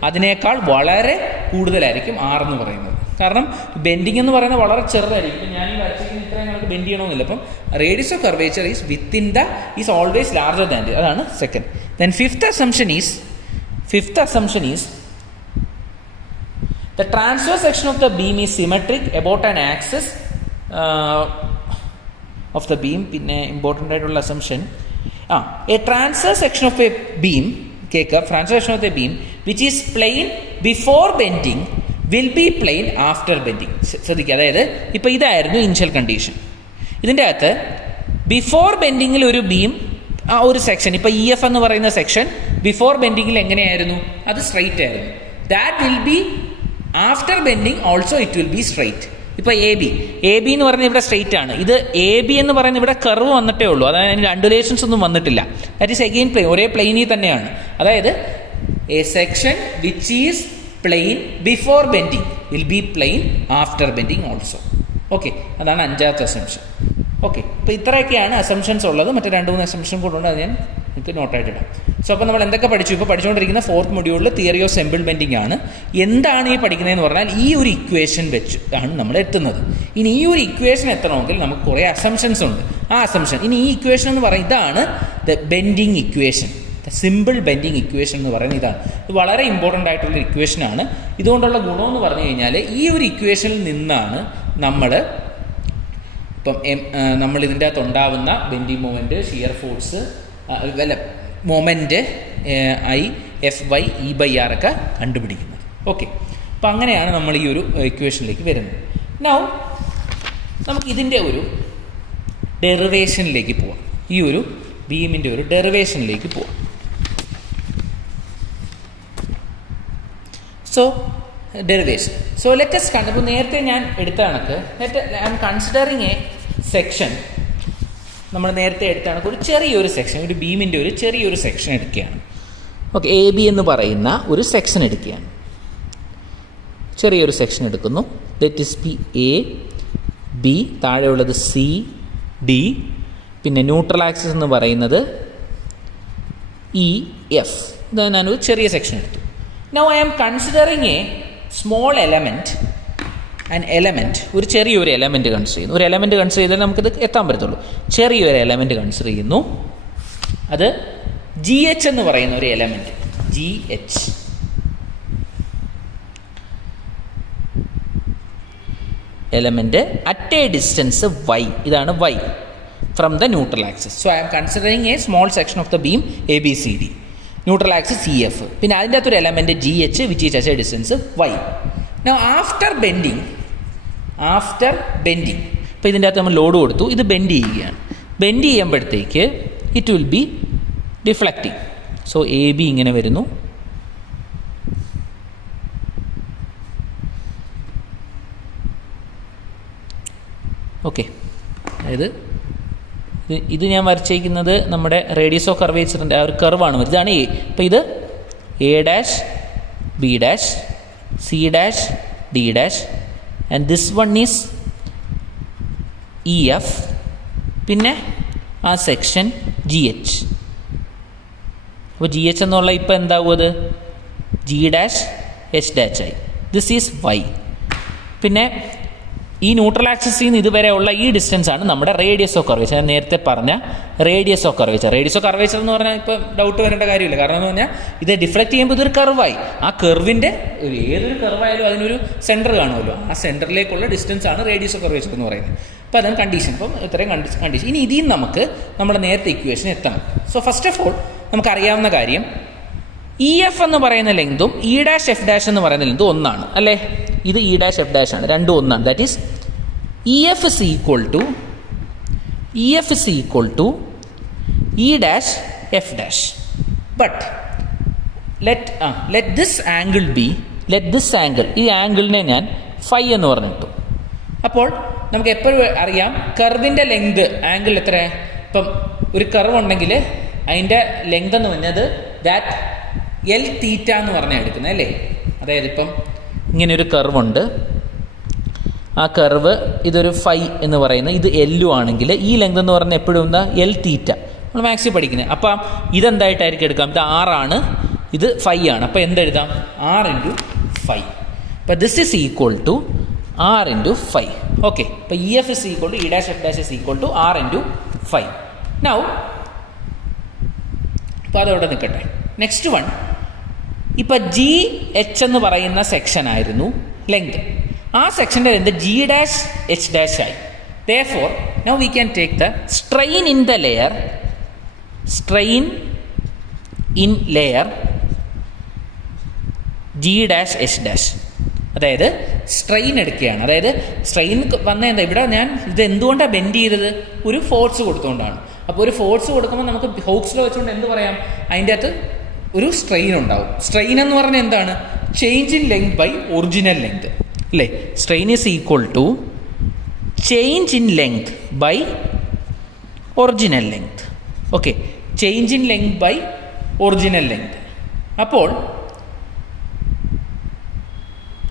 അതിനേക്കാൾ വളരെ കൂടുതലായിരിക്കും R എന്ന് പറയുന്നത്. കാരണം ബെൻഡിങ് എന്ന് പറയുന്നത് വളരെ ചെറുതായിരിക്കും. ഇപ്പം ഞാൻ ഈ വരച്ചിരിക്കുന്ന ഇത്രയും ഞങ്ങൾക്ക് ബെൻഡ് ചെയ്യണമെന്നില്ല. അപ്പം radius of curvature is always larger than it. അതാണ് second. Then fifth assumption is the transverse section of the beam is symmetric about an axis of the beam. പിന്നെ ഇമ്പോർട്ടൻ്റ് ആയിട്ടുള്ള assumption a transverse section of a beam transverse section of the beam which is plane before bending will be plane after bending. ശ്രദ്ധിക്കുക, അതായത് ഇപ്പോൾ ഇതായിരുന്നു initial condition. ഇതിൻ്റെ അകത്ത് before ബെൻഡിങ്ങിൽ ഒരു beam ഒരു സെക്ഷൻ, ഇപ്പോൾ EF എന്ന് പറയുന്ന സെക്ഷൻ ബിഫോർ ബെൻഡിങ്ങിൽ എങ്ങനെയായിരുന്നു? അത് സ്ട്രൈറ്റ് ആയിരുന്നു. That will be after bending also it will B straight. ഇപ്പോൾ എ ബി എന്ന് പറയുന്നത് ഇവിടെ സ്ട്രൈറ്റ് ആണ്. ഇത് AB എന്ന് പറയുന്നത് ഇവിടെ കർവ് വന്നിട്ടേ ഉള്ളൂ. അതായത് അതിന് അണ്ടുലേഷൻസ് ഒന്നും വന്നിട്ടില്ല. ദാറ്റ് ഈസ് അഗെയിൻ പ്ലെയിൻ, ഒരേ പ്ലെയിനിൽ തന്നെയാണ്. അതായത് a section which is plane before bending will be plane after bending also. Okay, അതാണ് അഞ്ചാമത്തെ അസംപ്ഷൻ. ഓക്കെ, അപ്പോൾ ഇത്രയൊക്കെയാണ് അസംപ്ഷൻസ് ഉള്ളത്. മറ്റേ 2-3 അസംപ്ഷൻ കൂടെ ഉണ്ട്, അത് ഞാൻ നിങ്ങൾക്ക് നോട്ടായിട്ടിടാം. സോ അപ്പോൾ നമ്മൾ എന്തൊക്കെ പഠിച്ചു? ഇപ്പോൾ പഠിച്ചുകൊണ്ടിരിക്കുന്ന 4th മൊഡ്യൂളിൽ തിയറി ഓഫ് സിമ്പിൾ ബെൻഡിങ് ആണ്. എന്താണ് ഈ പഠിക്കുന്നതെന്ന് പറഞ്ഞാൽ ഈ ഒരു ഇക്വേഷൻ വെച്ച് ആണ് നമ്മൾ എത്തുന്നത്. ഇനി ഈ ഒരു ഇക്വേഷൻ എത്തണമെങ്കിൽ നമുക്ക് കുറേ അസംപ്ഷൻസ് ഉണ്ട്. ആ അസംപ്ഷൻ ഇനി ഈ ഇക്വേഷൻ എന്ന് പറയുന്നത് ഇതാണ് the bending equation. Simple bending equation എന്ന് പറയുന്നത് ഇതാണ്. ഇത് വളരെ ഇമ്പോർട്ടൻ്റ് ആയിട്ടുള്ള ഇക്വേഷനാണ്. ഇതുകൊണ്ടുള്ള ഗുണമെന്ന് പറഞ്ഞു കഴിഞ്ഞാൽ ഈ ഒരു ഇക്വേഷനിൽ നിന്നാണ് നമ്മൾ ഇതിൻ്റെ അകത്ത് ഉണ്ടാവുന്ന bending moment, shear force, moment FY/E/R ഒക്കെ കണ്ടുപിടിക്കുന്നത്. ഓക്കെ, അപ്പം അങ്ങനെയാണ് നമ്മൾ ഈ ഒരു ഇക്വേഷനിലേക്ക് വരുന്നത്. നൗ നമുക്ക് ഇതിൻ്റെ ഒരു ഡെറിവേഷനിലേക്ക് പോവാം. ഈ ഒരു ബീമിൻ്റെ ഒരു ഡെറിവേഷനിലേക്ക് പോവാം. So derivation. So let us അപ്പോൾ നേരത്തെ ഞാൻ എടുത്ത കണക്ക് I am considering a section. നമ്മൾ നേരത്തെ എടുത്ത കണക്ക് ഒരു ചെറിയൊരു സെക്ഷൻ, ഒരു ബീമിൻ്റെ ഒരു ചെറിയൊരു സെക്ഷൻ എടുക്കുകയാണ്. ഓക്കെ, AB എന്ന് പറയുന്ന ഒരു സെക്ഷൻ എടുക്കുകയാണ്. ചെറിയൊരു സെക്ഷൻ എടുക്കുന്നു. ലെറ്റ് ഇസ് ബി AB, താഴെയുള്ളത് CD, പിന്നെ ന്യൂട്രൽ ആക്സിസ് എന്ന് പറയുന്നത് EF. ഇത് ഞാനൊരു ചെറിയ സെക്ഷൻ എടുത്തു. Now I am considering a small element, ഒരു ചെറിയൊരു എലമെൻറ്റ് കൺസിഡർ ചെയ്യുന്നു. ഒരു എലമെൻറ്റ് കൺസിഡർ ചെയ്താൽ നമുക്കിത് എത്താൻ പറ്റത്തുള്ളൂ. ചെറിയൊരു എലമെൻറ്റ് കൺസിഡർ ചെയ്യുന്നു. അത് GH എന്ന് പറയുന്ന ഒരു element, GH. Element at a distance Y, ഇതാണ് Y from the neutral axis. So I am considering a small section of the beam ABCD. Neutral axis EF, പിന്നെ അതിൻ്റെ അകത്തൊരു element GH which is at a distance Y. Now after bending ഇപ്പോൾ ഇതിൻ്റെ അകത്ത് നമ്മൾ load കൊടുത്തു, ഇത് bend ചെയ്യുകയാണ്. ബെൻഡ് ചെയ്യുമ്പോഴത്തേക്ക് it will B deflecting. So AB ഇങ്ങനെ വരുന്നു, ഓക്കെ. അതായത് ഇത് ഞാൻ വരച്ചിരിക്കുന്നത് നമ്മുടെ റേഡിയസ് ഓഫ് കർവേച്ചറിൻ്റെ ആ ഒരു കർവാണ് വരുന്നത്. ഇതാണ് A. അപ്പോൾ ഇത് A', B', C', D', and this one is EF, പിന്നെ ആ സെക്ഷൻ GH. അപ്പോൾ GH എന്നുള്ള ഇപ്പോൾ എന്താവും? അത് G', H' ആയി. This is Y. പിന്നെ ഈ ന്യൂട്രൽ ആക്സിസിൽ നിന്ന് ഇതുവരെയുള്ള ഈ ഡിസ്റ്റൻസ് ആണ് നമ്മുടെ റേഡിയസ് ഓഫ് കർവേച്ചർ. ഞാൻ നേരത്തെ പറഞ്ഞ radius of curvature. Radius of curvature എന്ന് പറഞ്ഞാൽ ഇപ്പോൾ ഡൗട്ട് വരേണ്ട കാര്യമില്ല. കാരണം എന്ന് പറഞ്ഞാൽ ഇത് ഡിഫ്ലക്ട് ചെയ്യുമ്പോൾ ഇതൊരു കർവായി. ആ കർവിൻ്റെ ഏതൊരു കർവായാലും അതിനൊരു സെൻറ്റർ കാണുമല്ലോ. ആ സെൻറ്ററിലേക്കുള്ള ഡിസ്റ്റൻസ് ആണ് റേഡിയസ് ഓഫ് കർവേച്ചർ എന്ന് പറയുന്നത്. അപ്പോൾ അതാണ് കണ്ടീഷൻ. അപ്പം ഇത്രയും കണ്ടീഷൻ. ഇനി ഇതിൽ നമുക്ക് നമ്മുടെ നേരത്തെ ഇക്വേഷൻ എത്തണം. സോ ഫസ്റ്റ് ഓഫ് ഓൾ നമുക്കറിയാവുന്ന കാര്യം ഇ എഫ് എന്ന് പറയുന്ന ലെങ്തും ഇ ഡാഷ് എഫ് ഡാഷ് എന്ന് പറയുന്ന ലെങ്തും ഒന്നാണ് അല്ലേ. ഇത് ഇ ഡാഷ് എഫ് ഡാഷ് ആണ്, രണ്ടും ഒന്നാണ്. That is E F is equal to E dash F dash. But let this angle B, ഈ ആംഗിളിനെ ഞാൻ ഫൈ എന്ന് പറഞ്ഞിട്ടു. അപ്പോൾ നമുക്ക് എപ്പോഴും അറിയാം കർവിൻ്റെ ലെങ്ത് ആംഗിൾ എത്ര. ഇപ്പം ഒരു കർവ് ഉണ്ടെങ്കിൽ അതിൻ്റെ ലെങ്ത് എന്ന് പറഞ്ഞത് ദാറ്റ് എൽ തീറ്റ എന്ന് പറഞ്ഞാൽ എടുക്കുന്നത് അല്ലേ. അതായത് ഇപ്പം ഇങ്ങനെയൊരു കർവുണ്ട്, ആ കർവ് ഇതൊരു ഫൈ എന്ന് പറയുന്നത്, ഇത് എല്ലു ആണെങ്കിൽ ഈ ലെങ്ത് എന്ന് പറഞ്ഞാൽ എപ്പോഴും എന്താ എൽ തീറ്റ. നമ്മൾ മാത്സിൽ പഠിക്കുന്നത്. അപ്പം ഇതെന്തായിട്ടായിരിക്കും എടുക്കാം, ഇത് ആറാണ്, ഇത് ഫൈ ആണ്. അപ്പോൾ എന്തെഴുതാം, ആർ ഇൻറ്റു ഫൈ. അപ്പോൾ this is equal to R into phi. Okay. അപ്പോൾ E F is equal to E dash F dash is equal to R into phi. Now അപ്പോൾ അതവിടെ നിൽക്കട്ടെ. നെക്സ്റ്റ് വൺ, ഇപ്പം ജി എച്ച് എന്ന് പറയുന്ന section ആയിരുന്നു length. ആ സെക്ഷൻ്റെ length G dash H dash ആയി. Therefore, now we can take the strain in the layer, G dash H dash. അതായത് സ്ട്രെയിൻ എടുക്കുകയാണ്. അതായത് സ്ട്രെയിൻ വന്ന എന്താ, ഇവിടെ ഞാൻ ഇത് എന്തുകൊണ്ടാണ് ബെൻഡ് ചെയ്തത്, ഒരു ഫോഴ്സ് കൊടുത്തുകൊണ്ടാണ്. അപ്പോൾ ഒരു ഫോഴ്സ് കൊടുക്കുമ്പോൾ നമുക്ക് ഹോക്സ് ലോ വെച്ചുകൊണ്ട് എന്ത് പറയാം, അതിൻ്റെ അകത്ത് ഒരു സ്ട്രെയിൻ ഉണ്ടാവും. സ്ട്രെയിൻ എന്ന് പറഞ്ഞാൽ എന്താണ്, change in length by original length അല്ലേ. Strain is equal to change in length by original length. Okay, change in length by original length. അപ്പോൾ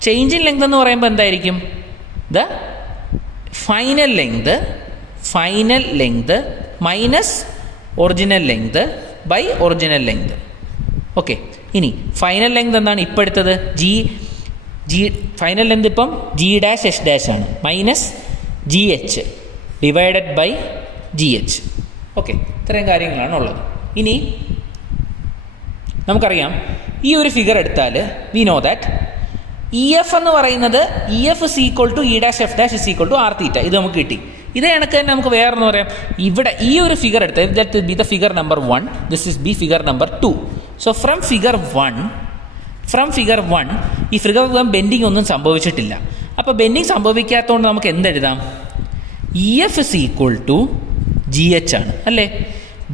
ചേഞ്ച് ഇൻ ലെങ്ത് എന്ന് പറയുമ്പോൾ എന്തായിരിക്കും, the final length minus original length by original length. Okay, ഇനി final length എന്താണ് ഇപ്പോൾ എടുത്തത്, final length ഇപ്പം G dash H dash ആണ്, minus G H divided by G H. Okay, ഇത്രയും കാര്യങ്ങളാണ് ഉള്ളത്. ഇനി നമുക്കറിയാം ഈ ഒരു ഫിഗർ എടുത്താൽ we know that E F എന്ന് പറയുന്നത് E F is equal to E dash F dash is equal to R theta. ഇത് നമുക്ക് കിട്ടി. ഇതേ കണക്ക് തന്നെ നമുക്ക് വേറെന്ന് പറയാം, ഇവിടെ ഈ ഒരു ഫിഗർ എടുത്താൽ that be the figure number 1, this is B figure number 2. So from figure 1 ഈ ഫിഗർ 1 ബെൻഡിങ് ഒന്നും സംഭവിച്ചിട്ടില്ല. അപ്പോൾ ബെൻഡിങ് സംഭവിക്കാത്തതുകൊണ്ട് നമുക്ക് എന്തെഴുതാം, E F is equal to G H ആണ് അല്ലേ.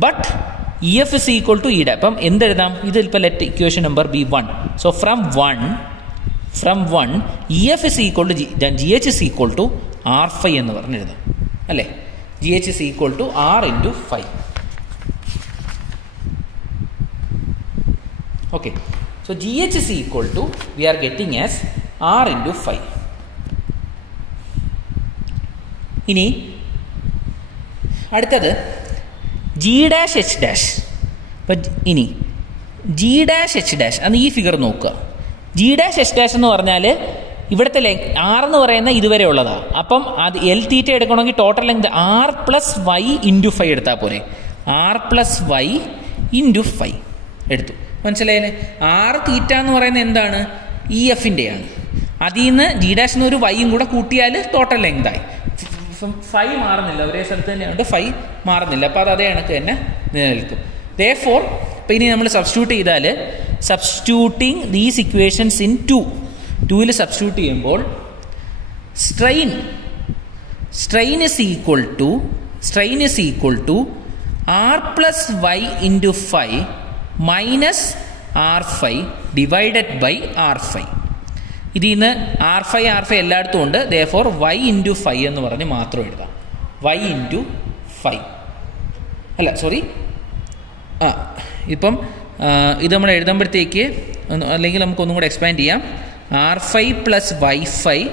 But E F is equal to ഇയുടെ, അപ്പം എന്തെഴുതാം, ഇത് ഇപ്പോൾ let equation number B 1. So from 1 E F is equal to G H is equal to R phi എന്ന് പറഞ്ഞ് എഴുതാം അല്ലേ. G H is equal to R into phi. Okay, so GH is equal to, we are getting as R into 5. ഇനി അടുത്തത് G dash H dash. അപ്പം ഇനി G dash H dash അന്ന് ഈ ഫിഗർ നോക്കുക. G dash H dash എന്ന് പറഞ്ഞാൽ ഇവിടുത്തെ R എന്ന് പറയുന്ന ഇതുവരെ ഉള്ളതാണ്. അപ്പം അത് എൽ തീറ്റ എടുക്കണമെങ്കിൽ total length R plus Y into 5 എടുത്താൽ പോരെ. R പ്ലസ് വൈ ഇൻറ്റു 5 എടുത്തു, മനസ്സിലായില്ലേ. ആറ് തീറ്റ എന്ന് പറയുന്നത് എന്താണ്, ഇ എഫിൻ്റെയാണ്. അതിൽ നിന്ന് ജി ഡാഷ് നിന്ന് ഒരു വൈയും കൂടെ കൂട്ടിയാൽ ടോട്ടൽ ലെങ്തായി. 5 മാറുന്നില്ല, ഒരേ സ്ഥലത്ത് തന്നെയുണ്ട്, 5 മാറുന്നില്ല. അപ്പോൾ അത് അതേ കണക്ക് തന്നെ നിലനിൽക്കും. Therefore, ഇപ്പോൾ ഇനി നമ്മൾ സബ്സ്റ്റിറ്റ്യൂട്ട് ചെയ്താൽ, സബ്സ്റ്റിറ്റ്യൂട്ടിങ് ദീസ് ഇക്വേഷൻസ് ഇൻ 2ൽ സബ്സ്റ്റിറ്റ്യൂട്ട് ചെയ്യുമ്പോൾ strain is equal to R plus Y into 5 minus R 5 divided by R 5. ഇതിൽ നിന്ന് ആർ 5 എല്ലായിടത്തും ഉണ്ട്. Therefore y ഇൻറ്റു 5 എന്ന് പറഞ്ഞ് മാത്രം എഴുതാം. y ഇൻറ്റു 5 അല്ല സോറി, ഇപ്പം ഇത് നമ്മൾ എഴുതുമ്പോഴത്തേക്ക് അല്ലെങ്കിൽ നമുക്കൊന്നും കൂടെ എക്സ്പാൻഡ് ചെയ്യാം. R 5 plus Y 5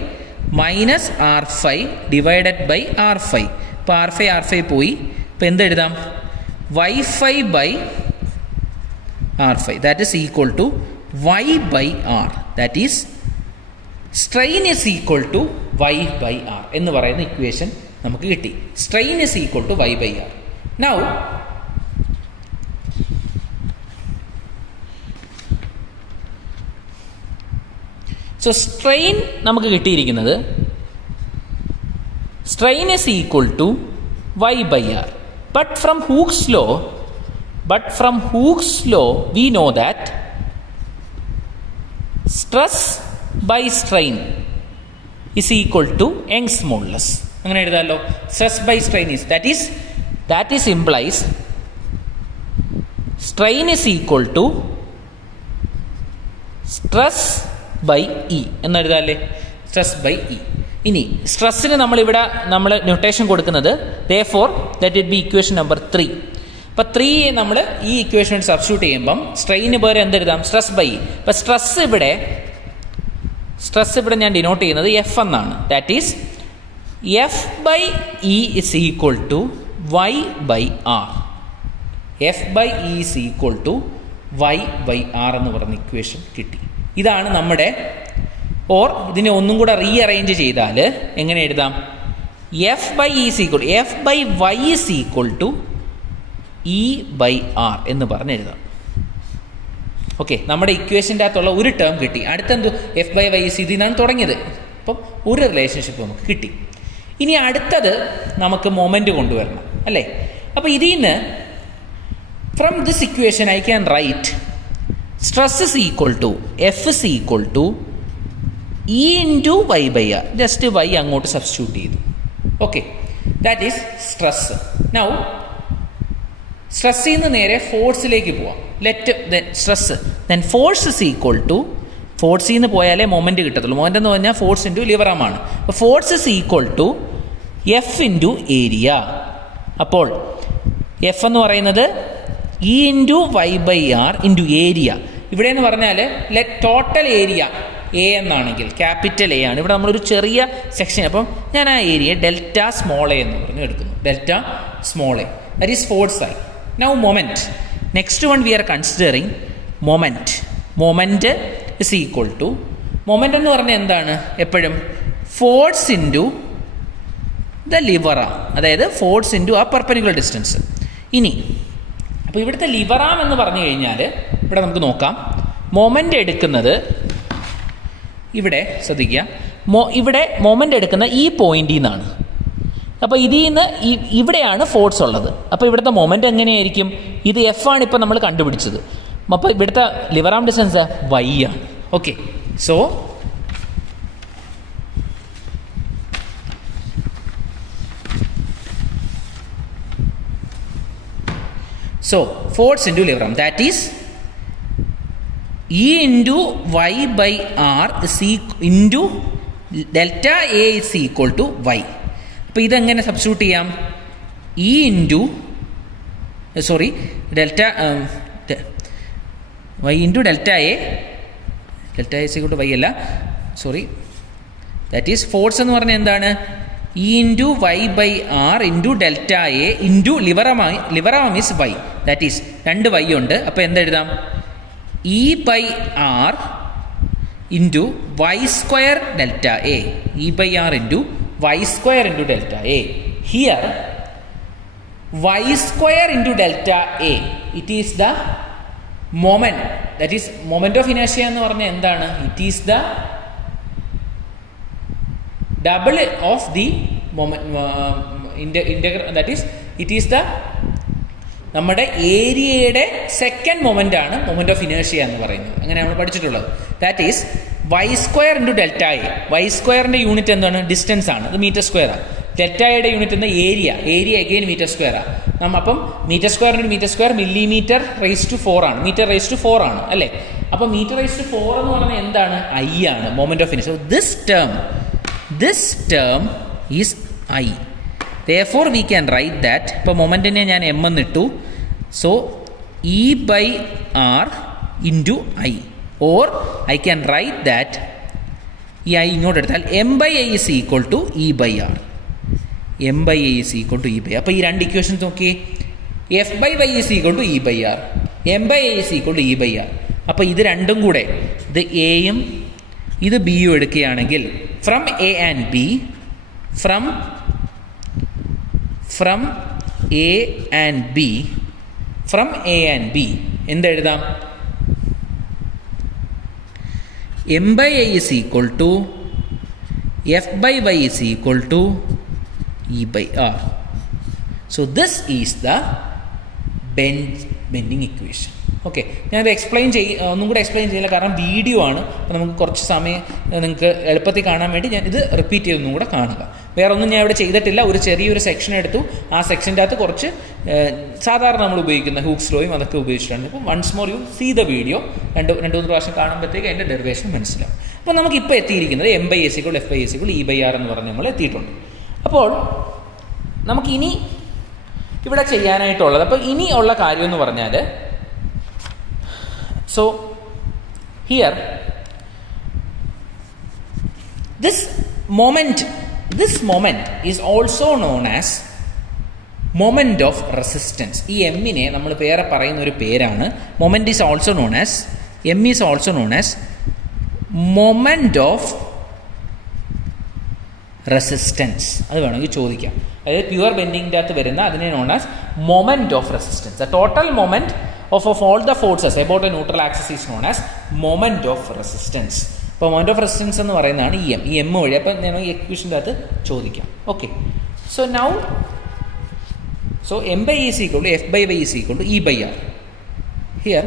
minus R 5 divided by R 5. ഇപ്പോൾ ആർ 5 പോയി. ഇപ്പോൾ എന്തെഴുതാം, y 5 by R5, that is equal to y by R. That is strain is equal to y/r എന്ന് പറയുന്ന ഇക്വേഷൻ നമുക്ക് കിട്ടി. Strain is equal to y/r. Now so strain നമുക്ക് കിട്ടിയിരിക്കുന്നത് strain is equal to y/r. But from Hooke's law, we know that stress by strain is equal to Young's modulus. അങ്ങനെ എഴുതാമല്ലോ. Stress by strain is that is implies strain is equal to stress by E എന്ന് എഴുതാമല്ലേ. Stress by E. ഇനി സ്ട്രെസ്സിന് നമ്മൾ ന്യൂട്ടേഷൻ കൊടുക്കുന്നത് therefore that it be equation number 3. അപ്പോൾ 3 നമ്മൾ ഈ equation substitute ചെയ്യുമ്പം സ്ട്രെയിന് പകരം എന്തെഴുതാം? Stress by E. അപ്പോൾ സ്ട്രെസ് ഇവിടെ ഞാൻ ഡിനോട്ട് ചെയ്യുന്നത് എഫ് എന്നാണ്. That is F/E is equal to y/r. F/E is equal to y/r എന്ന് പറയുന്ന ഇക്വേഷൻ കിട്ടി. ഇതാണ് നമ്മുടെ, ഓർ ഇതിനെ ഒന്നും കൂടെ റീഅറേഞ്ച് ചെയ്താൽ എങ്ങനെ എഴുതാം? F/y is equal to E/r എന്ന് പറഞ്ഞ് എഴുതാം. ഓക്കെ, നമ്മുടെ ഇക്വേഷൻ്റെ അകത്തുള്ള ഒരു ടേം കിട്ടി. അടുത്തെന്തു? F/y ഇതിൽ നിന്നാണ് തുടങ്ങിയത്. അപ്പം ഒരു റിലേഷൻഷിപ്പ് നമുക്ക് കിട്ടി. ഇനി അടുത്തത് നമുക്ക് മൊമെൻ്റ് കൊണ്ടുവരണം അല്ലേ. അപ്പോൾ ഇതിൽ നിന്ന് from this equation I can write stress is equal to F is equal to E into y/r. Just y അങ്ങോട്ട് സബ്സ്റ്റിറ്റ്യൂട്ട് ചെയ്തു. Okay, that is stress. Now സ്ട്രെസ്സിൽ നിന്ന് നേരെ ഫോഴ്സിലേക്ക് പോവാം. Stress then force is equal to, ഫോഴ്സിൽ നിന്ന് പോയാലേ മൊമെൻറ്റ് കിട്ടത്തുള്ളൂ. മൊമെൻ്റ് എന്ന് പറഞ്ഞാൽ ഫോഴ്സ് ഇൻറ്റു ലിവർ ആം ആണ്. അപ്പോൾ force is equal to F into area. അപ്പോൾ എഫ് എന്ന് പറയുന്നത് E into y/r into area. ഇവിടെ എന്ന് പറഞ്ഞാൽ ടോട്ടൽ ഏരിയ എ എന്നാണെങ്കിൽ ക്യാപിറ്റൽ എ ആണ്. ഇവിടെ നമ്മളൊരു ചെറിയ സെക്ഷൻ, അപ്പം ഞാൻ ആ ഏരിയ ഡെൽറ്റ സ്മോൾ എ എന്ന് പറഞ്ഞ് എടുക്കുന്നു. Delta small A, that is force ആയി. Now moment. Next one we are considering moment. Moment is equal to, moment എന്ന് പറഞ്ഞാൽ എന്താണ്? എപ്പോഴും ഫോഴ്സ് ഇൻറ്റു ദ ലിവറാം, അതായത് ഫോഴ്സ് ഇൻറ്റു ആ പെർപെൻഡിക്കുലർ ഡിസ്റ്റൻസ്. ഇനി അപ്പോൾ ഇവിടുത്തെ ലിവറാം എന്ന് പറഞ്ഞു കഴിഞ്ഞാൽ ഇവിടെ നമുക്ക് നോക്കാം. മൊമെൻ്റ് എടുക്കുന്നത് ഇവിടെ ശ്രദ്ധിക്കുക, ഇവിടെ മൊമെൻ്റ് എടുക്കുന്ന ഈ പോയിന്റിൽ നിന്നാണ്. അപ്പോൾ ഇതിൽ നിന്ന് ഇവിടെയാണ് ഫോഴ്സ് ഉള്ളത്. അപ്പോൾ ഇവിടുത്തെ മൊമെൻ്റ് എങ്ങനെയായിരിക്കും? ഇത് എഫ് ആണ് ഇപ്പോൾ നമ്മൾ കണ്ടുപിടിച്ചത്. അപ്പോൾ ഇവിടുത്തെ ലിവറാം ഡിസ്റ്റൻസ് y ആണ്. Okay, so force into liveram, that is E into y/r is into delta A is equal to y. അപ്പോൾ ഇതെങ്ങനെ സബ്സ്റ്റിറ്റ്യൂട്ട് ചെയ്യാം? E into y into delta A is equal to y അല്ല, that is force എന്ന് പറഞ്ഞാൽ എന്താണ്? E into y/r into delta A into liveram is y, that is 2 y ഉണ്ട്. അപ്പോൾ എന്തെഴുതാം? E/r into y square delta A. E/r into y square into delta A. Here y square into delta A, it is the moment, that is moment of inertia എന്ന് പറഞ്ഞാൽ എന്താണ്? It is the double of the moment integral, that is it is the നമ്മുടെ ഏരിയയുടെ second moment ആണ് moment of inertia എന്ന് പറയുന്നത്. അങ്ങനെ നമ്മൾ പഠിച്ചിട്ടുള്ളത്. That is Y square into delta A. Y സ്ക്വയറിൻ്റെ യൂണിറ്റ് എന്താണ്? ഡിസ്റ്റൻസ് ആണ്, അത് മീറ്റർ സ്ക്വയറാണ്. ഡെൽറ്റ എയുടെ യൂണിറ്റ് എന്താ? ഏരിയ അഗെയിൻ മീറ്റർ സ്ക്വയറാണ്. അപ്പം metre square into metre square millimetre raise to 4 ആണ്, മീറ്റർ റേസ് ടു 4 ആണ് അല്ലേ. അപ്പോൾ മീറ്റർ റേസ് ടു 4 എന്ന് പറഞ്ഞാൽ എന്താണ്? ഐ ആണ്, moment of inertia. This term is I. Therefore we can write that, ഇപ്പോൾ മൊമെൻറ്റിനെ ഞാൻ എം എന്നിട്ടു, so E/r into I, or I can right that ഈ ഐ ഇങ്ങോട്ട് എടുത്താൽ M/I is equal to E/r. M/I is equal to E/r. അപ്പോൾ ഈ രണ്ട് equations നോക്കിയേ, F/y is equal to E/r, M/I is equal to E/r. അപ്പോൾ ഇത് രണ്ടും കൂടെ, ഇത് എയും ഇത് ബിയും എടുക്കുകയാണെങ്കിൽ from A and B, from A and B, from A and B എന്തെഴുതാം? M by I is equal to F by Y is equal to E by R. So this is the bending equation. Okay, ഞാനത് ഒന്നും കൂടെ explain ചെയ്യില്ല, കാരണം video ആണ്. അപ്പോൾ നമുക്ക് കുറച്ച് സമയം നിങ്ങൾക്ക് എളുപ്പത്തിൽ കാണാൻ വേണ്ടി ഞാൻ ഇത് റിപ്പീറ്റ് ചെയ്തൊന്നും കൂടെ കാണുക. വേറെ ഒന്നും ഞാൻ ഇവിടെ ചെയ്തിട്ടില്ല. ഒരു ചെറിയൊരു സെക്ഷൻ എടുത്തു. ആ സെക്ഷൻ്റെ അകത്ത് കുറച്ച് സാധാരണ നമ്മൾ ഉപയോഗിക്കുന്ന ഹൂക്സ് ലോയും അതൊക്കെ ഉപയോഗിച്ചിട്ടുണ്ട്. അപ്പോൾ once more you see the video, രണ്ട് മൂന്ന് പ്രാവശ്യം കാണുമ്പോഴത്തേക്ക് അതിൻ്റെ ഡെറിവേഷൻ മനസ്സിലാവും. അപ്പോൾ നമുക്കിപ്പോൾ എത്തിയിരിക്കുന്നത് M by S equal F by S equal E by R എന്ന് പറഞ്ഞ് നമ്മൾ എത്തിയിട്ടുണ്ട്. അപ്പോൾ നമുക്കിനി ഇവിടെ ചെയ്യാനായിട്ടുള്ളത്, അപ്പോൾ ഇനി ഉള്ള കാര്യം എന്ന് പറഞ്ഞാൽ, so here this moment is also known as moment of resistance. ഈ എമ്മിനെ നമ്മൾ വേറെ പറയുന്ന ഒരു പേരാണ്. moment is also known as moment of resistance. അത് വേണമെങ്കിൽ ചോദിക്കാം. അതായത് പ്യുവർ ബെൻഡിങ്ങിൻ്റെ അകത്ത് വരുന്ന അതിനെ known as moment of resistance. The total moment of all the forces about A neutral axis is known as moment of resistance. അപ്പോൾ moment of resistance എന്ന് പറയുന്നതാണ് ഈ എം വഴി. അപ്പം ഞാൻ ഈ എക്വേഷൻ്റെ അകത്ത് ചോദിക്കാം. Okay, so M by is equal to F by Y is equal to E by R. Here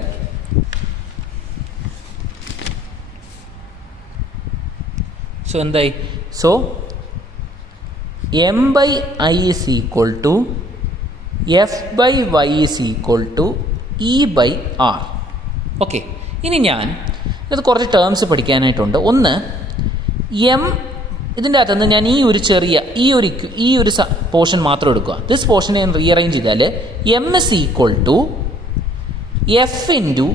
so എന്തായി? So M by I is equal to F by Y is equal to E by R. Okay, ഇനി ഞാൻ ഇത് കുറച്ച് terms പഠിക്കാനായിട്ടുണ്ട്. ഒന്ന്, M ഇതിൻ്റെ അകത്തുനിന്ന് ഞാൻ ഈ ഒരു പോർഷൻ മാത്രം എടുക്കുക. ദിസ് പോർഷനെ ഞാൻ റീഅറേഞ്ച് ചെയ്താൽ M is equal to F into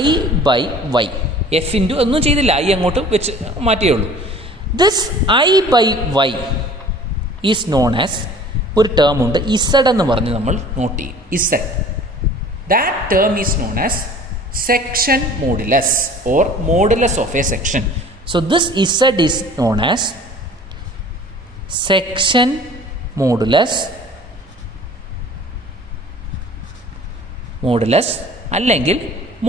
I by Y. F into ഒന്നും ചെയ്തില്ല, ഐ അങ്ങോട്ട് വെച്ച് മാറ്റിയേ ഉള്ളൂ. This I by Y is known as, ഒരു ടേം ഉണ്ട് ഇസഡ് എന്ന് പറഞ്ഞ് നമ്മൾ നോട്ട് ചെയ്യും. Z, that term is known as section modulus or modulus of a section. So this Z is known as section modulus അല്ലെങ്കിൽ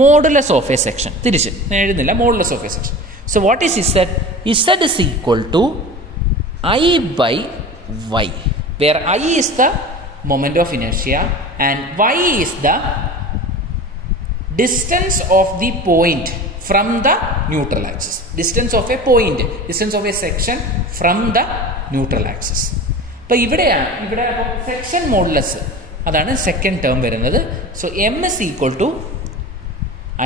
modulus of a section. തിരിച്ച് എഴുതുന്നില്ല, modulus of a section. So what is Z? Z is equal to I by Y, where I is the moment of inertia and Y is the distance of the point from the neutral axis. Distance of a point, distance of a section from the neutral axis. അപ്പോൾ ഇവിടെ section modulus, അതാണ് second term വരുന്നത്. So M is equal to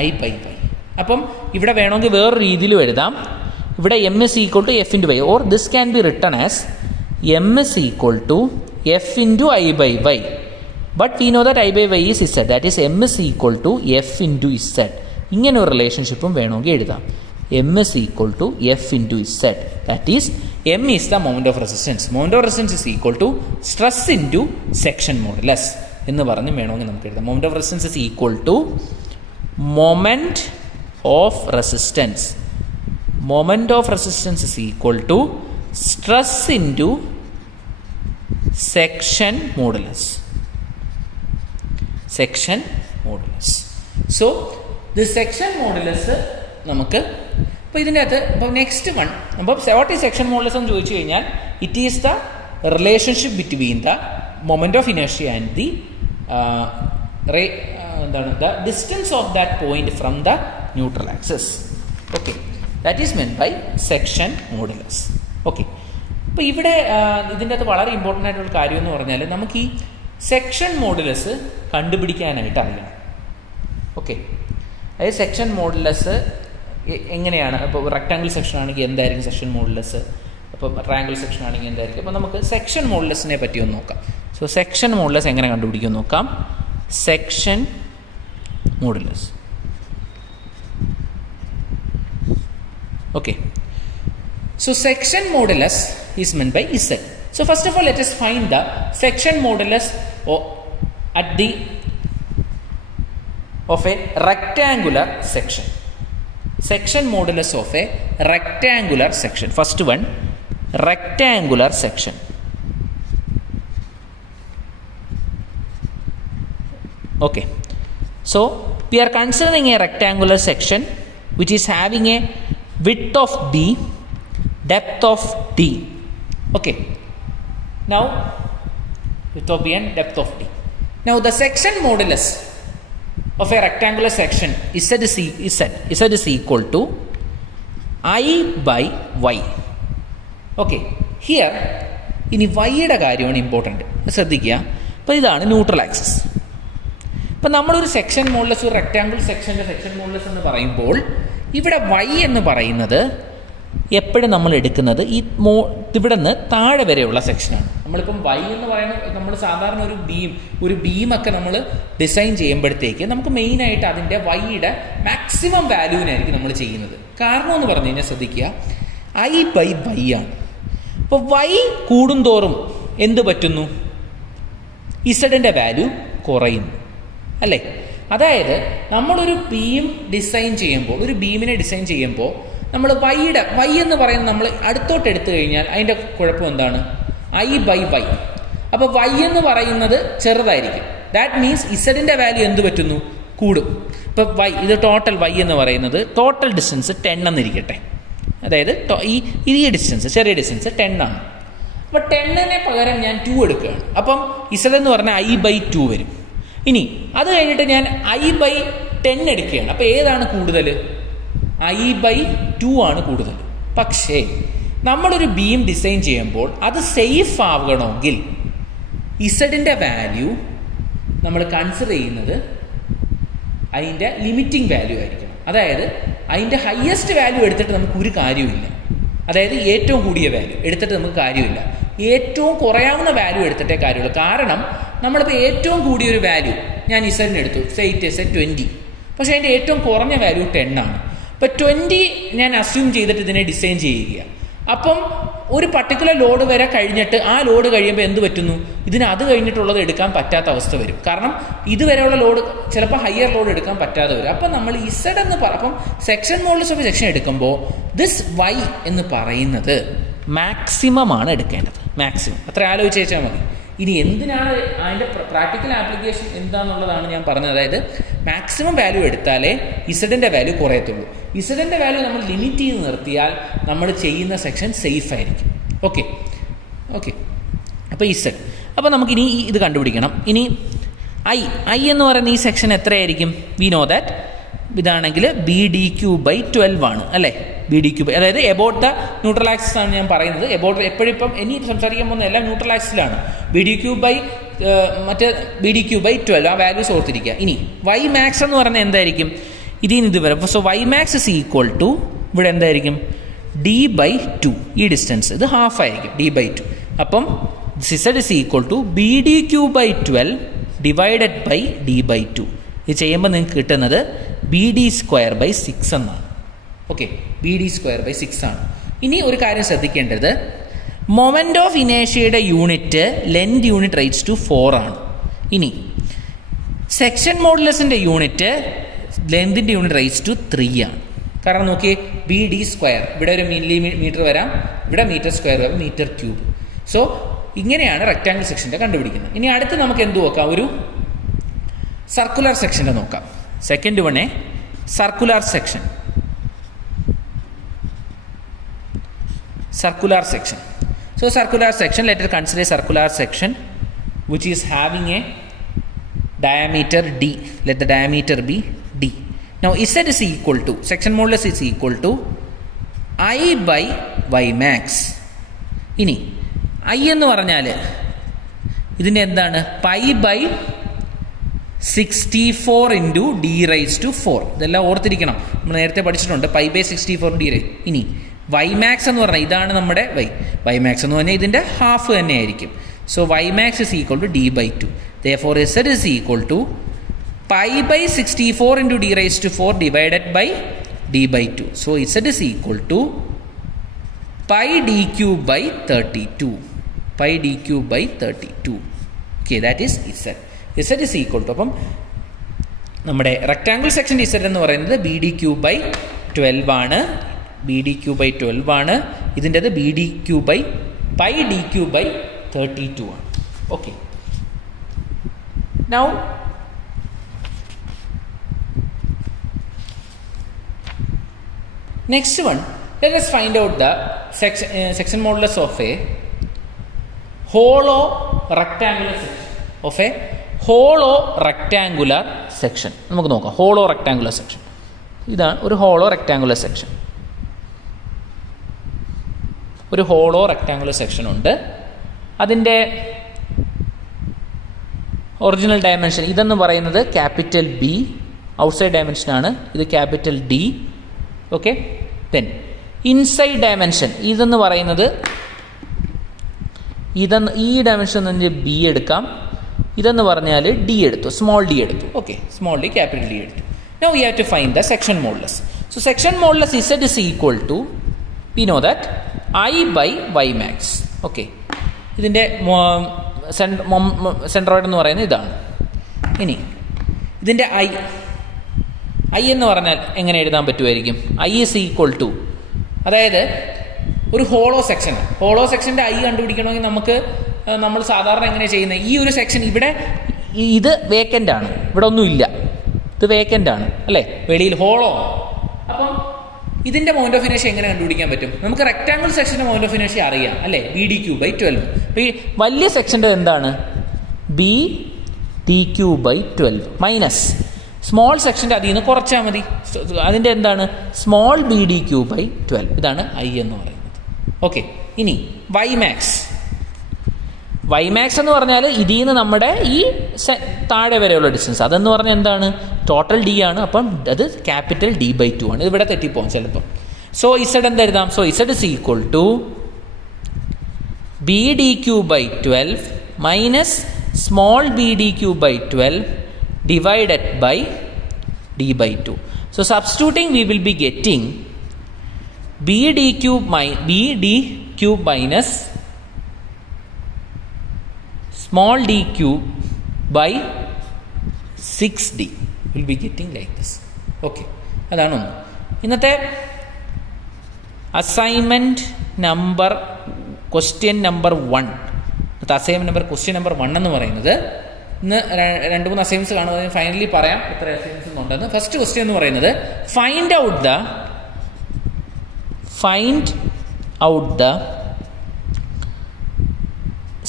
I by Y. അപ്പം ഇവിടെ വേണമെങ്കിൽ വേറൊരു രീതിയിലും എഴുതാം. ഇവിടെ M is equal to F into Y, or this can be written as M is equal to F into I by Y. But we know that I by Y is Z, that is M is equal to F into Z. ഇങ്ങനെ ഒരു റിലേഷൻഷിപ്പും വേണമെങ്കിൽ എഴുതാം. M is equal to F into Z, that is M is the moment of resistance. Moment of resistance is equal to stress into section modulus എന്ന് പറഞ്ഞ് വേണമെങ്കിൽ നമുക്ക് എഴുതാം. Moment of resistance is equal to moment of resistance. Moment of resistance is equal to stress into section modulus. So this section modulus നമുക്ക് ഇപ്പോൾ ഇതിൻ്റെ അകത്ത് ഇപ്പോൾ നെക്സ്റ്റ് വൺ അപ്പോൾ വാട്ട് ഈസ് സെക്ഷൻ മോഡുലസ് എന്ന് ചോദിച്ചു കഴിഞ്ഞാൽ it is the relationship between the moment of inertia and the the distance of that point from the neutral axis. Okay, that is meant by section modulus. Okay, അപ്പോൾ ഇവിടെ ഇതിൻ്റെ അകത്ത് വളരെ important ആയിട്ടുള്ള കാര്യം എന്ന് പറഞ്ഞാൽ നമുക്ക് ഈ സെക്ഷൻ മോഡുലസ് കണ്ടുപിടിക്കാനായിട്ട് അറിയണം. ഓക്കെ, അതായത് സെക്ഷൻ മോഡുലസ് എങ്ങനെയാണ്? അപ്പോൾ റെക്ടാങ്കിൾ സെക്ഷൻ ആണെങ്കിൽ എന്തായിരിക്കും സെക്ഷൻ മോഡുലസ്, അപ്പോൾ ട്രയാങ്കിൾ സെക്ഷൻ ആണെങ്കിൽ എന്തായിരിക്കും? അപ്പോൾ നമുക്ക് സെക്ഷൻ മോഡുലസിനെ പറ്റി ഒന്ന് നോക്കാം. സോ സെക്ഷൻ മോഡുലസ് എങ്ങനെ കണ്ടുപിടിക്കും നോക്കാം. Section modulus. Okay, so section modulus is meant by Z. So first of all, let us find the section modulus at the of a rectangular section. section modulus of a rectangular section. First one, rectangular section. Okay, so we are considering a rectangular section which is having a width of d, depth of d. Okay, now width of b and depth of d. Now the section modulus of a rectangular section Z is equal to I by y. Okay, here ഇനി വൈയുടെ കാര്യമാണ് important, ശ്രദ്ധിക്കുക. അപ്പോൾ ഇതാണ് neutral axis. ഇപ്പം നമ്മളൊരു section modulus, ഒരു rectangle സെക്ഷൻ്റെ section modulus എന്ന് പറയുമ്പോൾ ഇവിടെ വൈ എന്ന് പറയുന്നത് എപ്പോഴും നമ്മൾ എടുക്കുന്നത് ഇവിടെ നിന്ന് താഴെ വരെയുള്ള സെക്ഷനാണ്. നമ്മളിപ്പം വൈ എന്ന് പറയുന്നത് നമ്മൾ സാധാരണ ഒരു ബീമൊക്കെ നമ്മൾ ഡിസൈൻ ചെയ്യുമ്പോഴത്തേക്ക് നമുക്ക് മെയിനായിട്ട് അതിൻ്റെ വൈയുടെ മാക്സിമം വാല്യൂവിനായിരിക്കും നമ്മൾ ചെയ്യുന്നത്. കാരണം എന്ന് പറഞ്ഞു കഴിഞ്ഞാൽ ശ്രദ്ധിക്കുക, ഐ ബൈ വൈ ആണ്. അപ്പോൾ വൈ കൂടുന്തോറും എന്ത് പറ്റുന്നു? ഇസഡിൻ്റെ വാല്യൂ കുറയുന്നു അല്ലേ? അതായത് നമ്മളൊരു ബീം ഡിസൈൻ ചെയ്യുമ്പോൾ, ഒരു ബീമിനെ ഡിസൈൻ ചെയ്യുമ്പോൾ നമ്മൾ വൈ എന്ന് പറയുന്നത് നമ്മൾ അടുത്തോട്ട് എടുത്തു കഴിഞ്ഞാൽ അതിൻ്റെ കുഴപ്പം എന്താണ്? I by Y. അപ്പോൾ വൈ എന്ന് പറയുന്നത് ചെറുതായിരിക്കും. ദാറ്റ് മീൻസ് ഇസഡിൻ്റെ വാല്യൂ എന്ത് പറ്റുന്നു? കൂടും. ഇപ്പോൾ ഇത് ടോട്ടൽ വൈ എന്ന് പറയുന്നത് ടോട്ടൽ ഡിസ്റ്റൻസ് 10 എന്നിരിക്കട്ടെ. അതായത് ഈ ഡിസ്റ്റൻസ്, ചെറിയ ഡിസ്റ്റൻസ് 10 ആണ്. അപ്പോൾ 10നെ പകരം ഞാൻ 2 എടുക്കുകയാണ്. അപ്പം ഇസഡ് എന്ന് പറഞ്ഞാൽ ഐ ബൈ 2 വരും. ഇനി അത് കഴിഞ്ഞിട്ട് ഞാൻ ഐ ബൈ 10 എടുക്കുകയാണ്. അപ്പോൾ ഏതാണ് കൂടുതൽ? ഐ ബൈ 2 ആണ് കൂടുതൽ. പക്ഷേ നമ്മളൊരു ബീം ഡിസൈൻ ചെയ്യുമ്പോൾ അത് സേഫ് ആവണമെങ്കിൽ ഇസഡിൻ്റെ വാല്യൂ നമ്മൾ കൺസിഡർ ചെയ്യുന്നത് അതിൻ്റെ ലിമിറ്റിംഗ് വാല്യൂ ആയിരിക്കണം. അതായത് അതിൻ്റെ ഹയസ്റ്റ് വാല്യൂ എടുത്തിട്ട് നമുക്ക് ഒരു കാര്യമില്ല. അതായത് ഏറ്റവും കൂടിയ വാല്യൂ എടുത്തിട്ട് നമുക്ക് കാര്യമില്ല. ഏറ്റവും കുറയാവുന്ന വാല്യൂ എടുത്തിട്ടേ കാര്യമുള്ളൂ. കാരണം നമ്മളിപ്പോൾ ഏറ്റവും കൂടിയൊരു വാല്യൂ ഞാൻ ഇസഡിന് എടുത്തു, ഇറ്റ് ഇസ് 20. പക്ഷേ അതിൻ്റെ ഏറ്റവും കുറഞ്ഞ വാല്യൂ 10 ആണ്. ഇപ്പോൾ 20 ഞാൻ അസ്യൂം ചെയ്തിട്ട് ഇതിനെ ഡിസൈൻ ചെയ്യുക. അപ്പം ഒരു പർട്ടിക്കുലർ ലോഡ് വരെ കഴിഞ്ഞിട്ട് ആ ലോഡ് കഴിയുമ്പോൾ എന്ത് പറ്റുന്നു? അത് കഴിഞ്ഞിട്ടുള്ളത് എടുക്കാൻ പറ്റാത്ത അവസ്ഥ വരും. കാരണം ഇതുവരെയുള്ള ലോഡ് ചിലപ്പോൾ ഹയർ ലോഡ് എടുക്കാൻ പറ്റാതെ വരും. അപ്പം നമ്മൾ ഇസഡ് എന്ന് അപ്പം സെക്ഷൻ മോഡുലസ് ഓഫ് സെക്ഷൻ എടുക്കുമ്പോൾ ദിസ് വൈ എന്ന് പറയുന്നത് മാക്സിമം ആണ് എടുക്കേണ്ടത്. മാക്സിമം അത്ര ആലോചിച്ച് വെച്ചാൽ മതി. ഇനി എന്തിനാണ് അതിൻ്റെ പ്രാക്ടിക്കൽ ആപ്ലിക്കേഷൻ എന്താണെന്നുള്ളതാണ് ഞാൻ പറഞ്ഞത്. അതായത് മാക്സിമം വാല്യൂ എടുത്താലേ ഇസഡിൻ്റെ വാല്യൂ കുറയത്തുള്ളൂ. ഇസഡിൻ്റെ വാല്യൂ നമ്മൾ ലിമിറ്റ് ചെയ്ത് നിർത്തിയാൽ നമ്മൾ ചെയ്യുന്ന സെക്ഷൻ സേഫ് ആയിരിക്കും. ഓക്കെ. അപ്പോൾ ഇസഡ്. അപ്പോൾ നമുക്കിനി ഇത് കണ്ടുപിടിക്കണം. ഇനി ഐ എന്ന് പറയുന്ന ഈ സെക്ഷൻ എത്രയായിരിക്കും? വി നോ ദാറ്റ് ഇതാണെങ്കിൽ BDQ/12 ആണ് അല്ലേ? BDQ, അതായത് എബൌട്ട് ദ ന്യൂട്രൽ ആക്സിസ് ആണ് ഞാൻ പറയുന്നത്. എബൌട്ട് എപ്പോഴും ഇപ്പം ഇനി സംസാരിക്കാൻ പോകുന്ന എല്ലാം ന്യൂട്രൽ ആക്സിസിലാണ്. BDQ/12 ആ വാല്യൂസ് ഓർത്തിരിക്കുക. ഇനി വൈ മാക്സ് എന്ന് പറയുന്നത് എന്തായിരിക്കും? ഇത് വരെ. So Y max is equal to ഇവിടെ എന്തായിരിക്കും? D/2. ഈ ഡിസ്റ്റൻസ് ഇത് ഹാഫ് ആയിരിക്കും, D/2. അപ്പം Z is equal to BDQ/12 divided by D/2. ഇത് ചെയ്യുമ്പോൾ നിങ്ങൾക്ക് കിട്ടുന്നത് BD²/6 എന്നാണ്. ഓക്കെ, BD²/6 ആണ്. ഇനി ഒരു കാര്യം ശ്രദ്ധിക്കേണ്ടത്, മൊമെൻ്റ് ഓഫ് ഇനേഷ്യയുടെ യൂണിറ്റ് ലെൻത് യൂണിറ്റ് റൈറ്റ്സ് ടു 4 ആണ്. ഇനി സെക്ഷൻ മോഡുലസിൻ്റെ യൂണിറ്റ് ലെന്തിൻ്റെ യൂണിറ്റ് റൈറ്റ്സ് ടു 3 ആണ്. കാരണം നോക്കിയേ, BD², ഇവിടെ ഒരു മില്ലിമീറ്റർ വരാം, ഇവിടെ മീറ്റർ² വരാം, മീറ്റർ³. സോ ഇങ്ങനെയാണ് റെക്റ്റാങ്കിൾ സെക്ഷൻ്റെ കണ്ടുപിടിക്കുന്നത്. ഇനി അടുത്ത് നമുക്ക് എന്ത് നോക്കാം? ഒരു സർക്കുലർ സെക്ഷൻ്റെ നോക്കാം. Second one circular section. Circular section. So circular section, let us consider circular section which is having a diameter D. Let the diameter be D. Now Z is equal to, section modulus is equal to I by Y max. ഇനി I എന്ന് പറഞ്ഞാൽ ഇതിൻ്റെ എന്താണ്? Pi by 64 into D⁻⁴. ഇതെല്ലാം ഓർത്തിരിക്കണം, നമ്മൾ നേരത്തെ പഠിച്ചിട്ടുണ്ട്. Pi by 64 D. ഇനി വൈ മാക്സ് എന്ന് പറഞ്ഞാൽ ഇതാണ് നമ്മുടെ വൈ മാക്സ് എന്ന് പറഞ്ഞാൽ ഇതിൻ്റെ ഹാഫ് തന്നെ ആയിരിക്കും. So Y max is equal to D/2. Therefore Z is equal to pi by 64 into D⁻⁴ divided by D/2. So Z is equal to pi DQ/32. Pi DQ/32. Okay, that is Z. Z is equal to, അപ്പം നമ്മുടെ rectangle സെക്ഷൻ്റെ Z എന്ന് പറയുന്നത് BDQ/32 12 ആണ്, BDQ/12 ആണ്. ഇതിൻ്റെത് BDQ/πDQ/32 ആണ്. Okay, now next one, let us find out the section modulus of a hollow rectangular section. നമുക്ക് നോക്കാം hollow rectangular section. ഇതാണ് ഒരു ഹോളോ റെക്ടാങ്കുലർ സെക്ഷൻ. ഒരു ഹോളോ റെക്ടാങ്കുലർ സെക്ഷൻ ഉണ്ട്. അതിൻ്റെ ഒറിജിനൽ ഡയമെൻഷൻ ഇതെന്ന് പറയുന്നത് ക്യാപിറ്റൽ ബി, ഔട്ട്സൈഡ് ഡയമെൻഷനാണ്. ഇത് capital D. Okay, then inside dimension ഇതെന്ന് പറയുന്നത് ഈ ഡയമെൻഷൻ തന്നെ ബി എടുക്കാം. ഇതെന്ന് പറഞ്ഞാൽ ഡി എടുത്തു, സ്മോൾ ഡി എടുത്തു. Okay, small D capital D എടുത്തു. Now we have to find the section modulus. So section modulus Z is equal to, we know that I/Y max. Okay, ഇതിൻ്റെ centroid എന്ന് പറയുന്നത് ഇതാണ്. ഇനി ഇതിൻ്റെ I എന്ന് പറഞ്ഞാൽ എങ്ങനെ എഴുതാൻ പറ്റുമായിരിക്കും? I is equal to, അതായത് ഒരു ഹോളോ സെക്ഷൻ്റെ I കണ്ടുപിടിക്കണമെങ്കിൽ നമ്മൾ സാധാരണ എങ്ങനെയാണ് ചെയ്യുന്നത്? ഈ ഒരു സെക്ഷൻ ഇവിടെ ഇത് വേക്കൻ്റ് ആണ്, ഇവിടെ ഒന്നുമില്ല, ഇത് വേക്കൻ്റ് ആണ് അല്ലേ, വെളിയിൽ ഹോളോ. അപ്പം ഇതിൻ്റെ മൗണ്ട് ഓഫ് ഇനേഷ്യ എങ്ങനെ കണ്ടുപിടിക്കാൻ പറ്റും? നമുക്ക് റെക്ടാങ്കിൾ സെക്ഷൻ്റെ മൗണ്ട് ഓഫ് ഇനേഷ്യ അറിയാം അല്ലേ, BDQ/12. അപ്പോൾ ഈ വലിയ സെക്ഷൻ്റെ എന്താണ്? BDQ/12 മൈനസ് സ്മോൾ സെക്ഷൻ്റെ അതിൽ നിന്ന് കുറച്ചാൽ മതി. അതിൻ്റെ എന്താണ്? Small BDQ/12. ഇതാണ് I എന്ന് പറയുന്നത്. ഓക്കെ, ഇനി Y max എന്ന് പറഞ്ഞാൽ ഇതിൽ നിന്ന് നമ്മുടെ ഈ താഴെ വരെയുള്ള ഡിസ്റ്റൻസ്, അതെന്ന് പറഞ്ഞാൽ എന്താണ്? ടോട്ടൽ D ആണ്. അപ്പം അത് ക്യാപിറ്റൽ D/2 ആണ്. ഇത് ഇവിടെ തെറ്റിപ്പോകും ചിലപ്പം. സോ Z എന്ത് എഴുതാം? So Z is equal to BDQ/12 minus small BDQ/12 divided by D/2. So substituting, we will be getting BDQ minus small dq by 6d. Will be getting like this. Okay, അതാണ് ഒന്ന്. ഇന്നത്തെ assignment number question number 1 question number 1 എന്ന് പറയുന്നത്, ഇന്ന് 2-3 assignments കാണുന്നത് finally പറയാം എത്ര assignments ഉണ്ടെന്ന്. ഫസ്റ്റ് ക്വസ്റ്റ്യൻ എന്ന് പറയുന്നത് find out the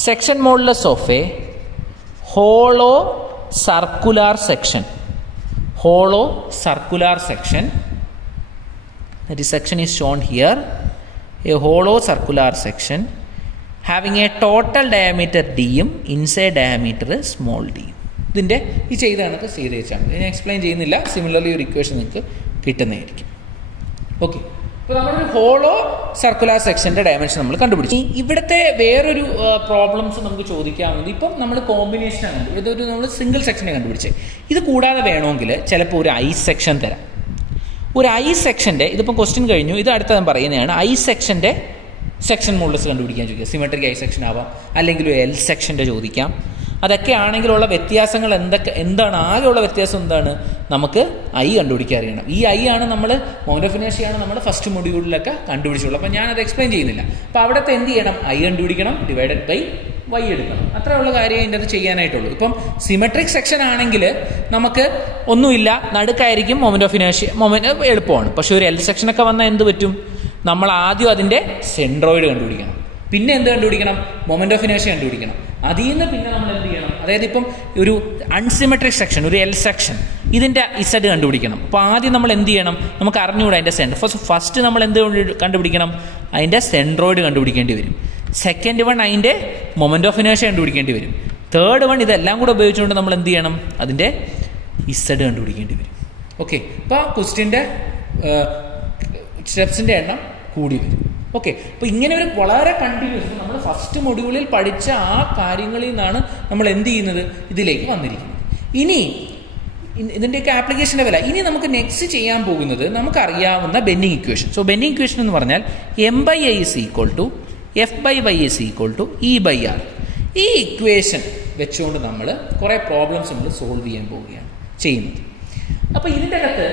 section modulus of A hollow circular section. That section is shown here. A hollow circular section having a total diameter d യും ഇൻസൈഡ് ഡയമീറ്റർ സ്മോൾ d. ഇതിൻ്റെ ഈ ചെയ്താണ് ചെയ്ത് വെച്ചാൽ ഞാൻ എക്സ്പ്ലെയിൻ ചെയ്യുന്നില്ല. സിമിലർലി ഒരു ഇക്വേഷൻ നിങ്ങൾക്ക് കിട്ടുന്നതായിരിക്കും. ഓക്കെ, അപ്പോൾ നമ്മളൊരു ഹോളോ സർക്കുലാർ സെക്ഷൻ്റെ ഡയമെൻഷൻ നമ്മൾ കണ്ടുപിടിച്ചു. ഇവിടുത്തെ വേറൊരു പ്രോബ്ലംസ് നമുക്ക് ചോദിക്കാവുന്നത്, ഇപ്പം നമ്മൾ കോമ്പിനേഷനാണ്, ഇതൊരു നമ്മൾ സിംഗിൾ സെക്ഷനെ കണ്ടുപിടിച്ചത്. ഇത് കൂടാതെ വേണമെങ്കിൽ ചിലപ്പോൾ ഒരു I സെക്ഷൻ തരാം. ഒരു I സെക്ഷൻ്റെ, ഇതിപ്പം ക്വസ്റ്റ്യൻ കഴിഞ്ഞു, ഇത് അടുത്ത ഞാൻ പറയുന്നതാണ്. I സെക്ഷൻ്റെ സെക്ഷൻ മോഡുലസ് കണ്ടുപിടിക്കാൻ ചോദിക്കാം. സിമെട്രിക് I സെക്ഷൻ ആവാം, അല്ലെങ്കിൽ ഒരു L സെക്ഷൻ്റെ ചോദിക്കാം. അതൊക്കെ ആണെങ്കിലുള്ള വ്യത്യാസങ്ങൾ എന്താണ്? ആകെയുള്ള വ്യത്യാസം എന്താണ്? നമുക്ക് I കണ്ടുപിടിക്കാൻ അറിയണം. ഈ I ആണ് നമ്മൾ മൗണ്ട് ഓഫ് ഇനേർഷ്യയാണ് നമ്മൾ ഫസ്റ്റ് മൊഡ്യൂളിലൊക്കെ കണ്ടുപിടിച്ചുള്ളൂ. അപ്പോൾ ഞാനത് എക്സ്പ്ലെയിൻ ചെയ്യുന്നില്ല. അപ്പോൾ അവിടുത്തെ എന്ത് ചെയ്യണം? I കണ്ടുപിടിക്കണം, ഡിവൈഡഡ് ബൈ Y എടുക്കണം. അത്രയുള്ള കാര്യം ഇതിൻ്റെ അത് ചെയ്യാനായിട്ടുള്ളൂ. ഇപ്പം സിമെട്രിക് സെക്ഷൻ ആണെങ്കിൽ നമുക്ക് ഒന്നുമില്ല, നടുക്കായിരിക്കും മൊമെൻറ്റ് ഓഫ് ഇനേർഷ്യ, എളുപ്പമാണ്. പക്ഷേ ഒരു L സെക്ഷനൊക്കെ വന്നാൽ എന്ത് പറ്റും? നമ്മൾ ആദ്യം അതിൻ്റെ സെൻട്രോയിഡ് കണ്ടുപിടിക്കണം, പിന്നെ എന്ത് കണ്ടുപിടിക്കണം? മൊമെൻറ്റ് ഓഫ് ഇനേർഷ്യ കണ്ടുപിടിക്കണം. അതിൽ നിന്ന് പിന്നെ നമ്മൾ എന്ത് ചെയ്യണം? അതായത് ഇപ്പം ഒരു അൺസിമെട്രിക് സെക്ഷൻ, ഒരു L സെക്ഷൻ, ഇതിൻ്റെ Z കണ്ടുപിടിക്കണം. അപ്പോൾ ആദ്യം നമ്മൾ എന്ത് ചെയ്യണം? നമുക്ക് അറിഞ്ഞുകൂടാ അതിൻ്റെ സെൻറ്റർ. ഫസ്റ്റ് നമ്മൾ എന്ത് കണ്ടുപിടിക്കണം? അതിൻ്റെ സെൻട്രോയിഡ് കണ്ടുപിടിക്കേണ്ടി വരും. സെക്കൻഡ് വൺ അതിൻ്റെ മൊമെൻറ്റ് ഓഫ് ഇനേർഷ്യ കണ്ടുപിടിക്കേണ്ടി വരും. തേർഡ് വൺ ഇതെല്ലാം കൂടെ ഉപയോഗിച്ചുകൊണ്ട് നമ്മൾ എന്ത് ചെയ്യണം? അതിൻ്റെ Z കണ്ടുപിടിക്കേണ്ടി വരും. ഓക്കെ, അപ്പോൾ ക്വസ്റ്റ്യൻ്റെ സ്റ്റെപ്സിൻ്റെ എണ്ണം കൂടി വരും. ഓക്കെ, അപ്പോൾ ഇങ്ങനെ ഒരു വളരെ കണ്ടിന്യൂസ് നമ്മൾ ഫസ്റ്റ് മൊഡ്യൂളിൽ പഠിച്ച ആ കാര്യങ്ങളിൽ നിന്നാണ് നമ്മൾ എന്ത് ചെയ്യുന്നത്? ഇതിലേക്ക് വന്നിരിക്കുന്നത്. ഇനി ഇതിൻ്റെയൊക്കെ ആപ്ലിക്കേഷൻ്റെ വില. ഇനി നമുക്ക് നെക്സ്റ്റ് ചെയ്യാൻ പോകുന്നത് നമുക്കറിയാവുന്ന bending equation. So bending equation എന്ന് പറഞ്ഞാൽ M/I is equal to F/Y is equal to E/R. ഈ ഇക്വേഷൻ വെച്ചുകൊണ്ട് നമ്മൾ കുറേ പ്രോബ്ലംസ് നമ്മൾ സോൾവ് ചെയ്യാൻ പോവുകയാണ് ചെയ്യുന്നത്. അപ്പോൾ ഇതിൻ്റെ അകത്ത്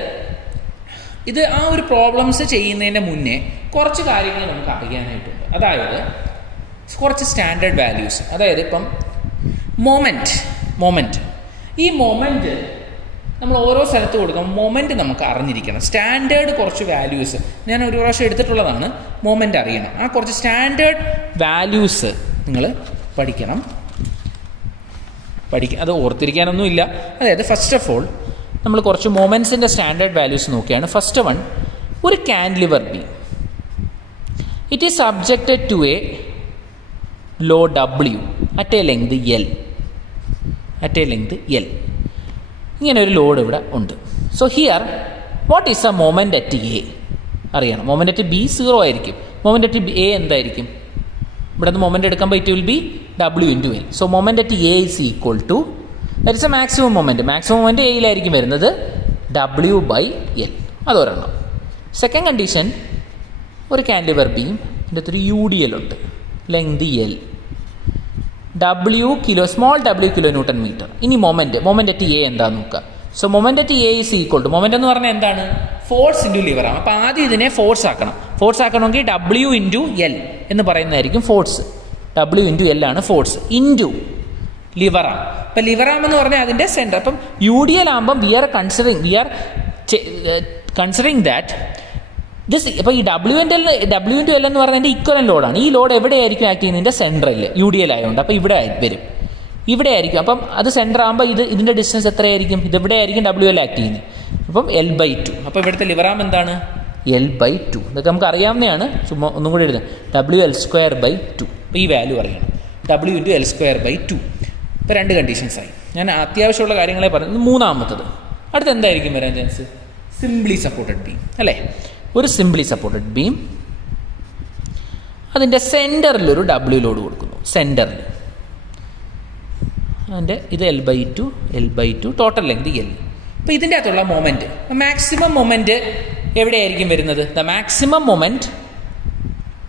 ഇത് ആ ഒരു പ്രോബ്ലംസ് ചെയ്യുന്നതിൻ്റെ മുന്നേ കുറച്ച് കാര്യങ്ങൾ നമുക്ക് അറിയാനായിട്ടുണ്ട്. അതായത് കുറച്ച് സ്റ്റാൻഡേർഡ് വാല്യൂസ്. അതായത് ഇപ്പം മൊമെൻറ്റ് ഈ മൊമെൻറ്റ് നമ്മൾ ഓരോ സ്ഥലത്ത് കൊടുക്കുമ്പോൾ മൊമെൻറ്റ് നമുക്ക് അറിഞ്ഞിരിക്കണം. സ്റ്റാൻഡേർഡ് കുറച്ച് വാല്യൂസ് ഞാൻ ഒരു പ്രാവശ്യം എടുത്തിട്ടുള്ളതാണ്. മൊമെൻറ്റ് അറിയണം. ആ കുറച്ച് സ്റ്റാൻഡേർഡ് വാല്യൂസ് നിങ്ങൾ പഠിക്കണം. അത് ഓർത്തിരിക്കാനൊന്നും ഇല്ല. അതായത് ഫസ്റ്റ് ഓഫ് ഓൾ നമ്മൾ കുറച്ച് മൊമെൻറ്റ്സിൻ്റെ സ്റ്റാൻഡേർഡ് വാല്യൂസ് നോക്കിയാണ്. ഫസ്റ്റ് വൺ, ഒരു cantilever beam it is subjected to a load W at a length L. ഇങ്ങനെ ഒരു ലോഡ് ഇവിടെ ഉണ്ട്. So here what is a moment at A അറിയണം. മൊമെൻറ്റ് അറ്റ് ബി 0 ആയിരിക്കും. മൊമെൻറ്റ് അറ്റ് എ എന്തായിരിക്കും? ഇവിടെ നിന്ന് മൊമെൻറ്റ് എടുക്കുമ്പോൾ it will be W × L. So moment at A is equal to that is A maximum moment എയിലായിരിക്കും വരുന്നത് W/L. അതൊരെണ്ണം. Second condition, ഒരു കാൻഡിലിവർ ബീം ഇതിൻ്റെ അകത്തൊരു UDL ഉണ്ട്, length L, small w kilonewton metre. ഇനി മൊമെൻറ്റ് അറ്റ് എ എന്താണെന്ന് നോക്കുക. So moment at A is equal to, moment എന്ന് പറഞ്ഞാൽ എന്താണ്? ഫോഴ്സ് ഇൻറ്റു ലിവറാണ്. അപ്പോൾ ആദ്യം ഇതിനെ ഫോഴ്സ് ആക്കണമെങ്കിൽ W × L എന്ന് പറയുന്നതായിരിക്കും ഫോഴ്സ്. W × L ആണ് ഫോഴ്സ്, ഇൻറ്റു ലിവറാം. അപ്പം ലിവറാം എന്ന് പറഞ്ഞാൽ അതിൻ്റെ സെൻറ്റർ. അപ്പം UDL ആകുമ്പം we are considering that this. ഇപ്പോൾ ഈ W × L എന്ന് പറഞ്ഞാൽ എൻ്റെ ഇക്വലൻ ലോഡാണ്. ഈ ലോഡ് എവിടെയായിരിക്കും ആക്ട് ചെയ്യുന്നതിൻ്റെ സെൻറ്ററിൽ, UDL ആയതുകൊണ്ട്. അപ്പോൾ ഇവിടെ വരും, ഇവിടെ ആയിരിക്കും. അപ്പം അത് സെൻറ്റർ ആകുമ്പോൾ ഇതിൻ്റെ ഡിസ്റ്റൻസ് എത്രയായിരിക്കും? ഇതെവിടെ ആയിരിക്കും WL ആക്ട് ചെയ്യുന്നത്. അപ്പം L/2. അപ്പോൾ ഇവിടുത്തെ ലിവറാം എന്താണ്? L/2. ഇതൊക്കെ നമുക്ക് അറിയാവുന്നതാണ്. ചുമ്മാ ഒന്നും കൂടി എഴുതാം, WL²/2. അപ്പോൾ ഈ വാല്യൂ അറിയണം, W × L²/2. ഇപ്പോൾ 2 കണ്ടീഷൻസായി. ഞാൻ അത്യാവശ്യമുള്ള കാര്യങ്ങളെ പറഞ്ഞു. മൂന്നാമത്തത് അടുത്ത് എന്തായിരിക്കും വരാൻ ചാൻസ്? സിംപ്ലി സപ്പോർട്ടഡ് ബീം അല്ലേ? ഒരു സിംപ്ലി സപ്പോർട്ടഡ് ബീം, അതിൻ്റെ സെൻറ്ററിലൊരു W ലോഡ് കൊടുക്കുന്നു. സെൻറ്ററിൽ അതിൻ്റെ ഇത് L/2 ടോട്ടൽ ലെങ്ത് L. അപ്പോൾ ഇതിൻ്റെ അകത്തുള്ള മൊമെൻറ്റ്, മാക്സിമം മൊമെൻറ്റ് എവിടെയായിരിക്കും വരുന്നത്? The maximum moment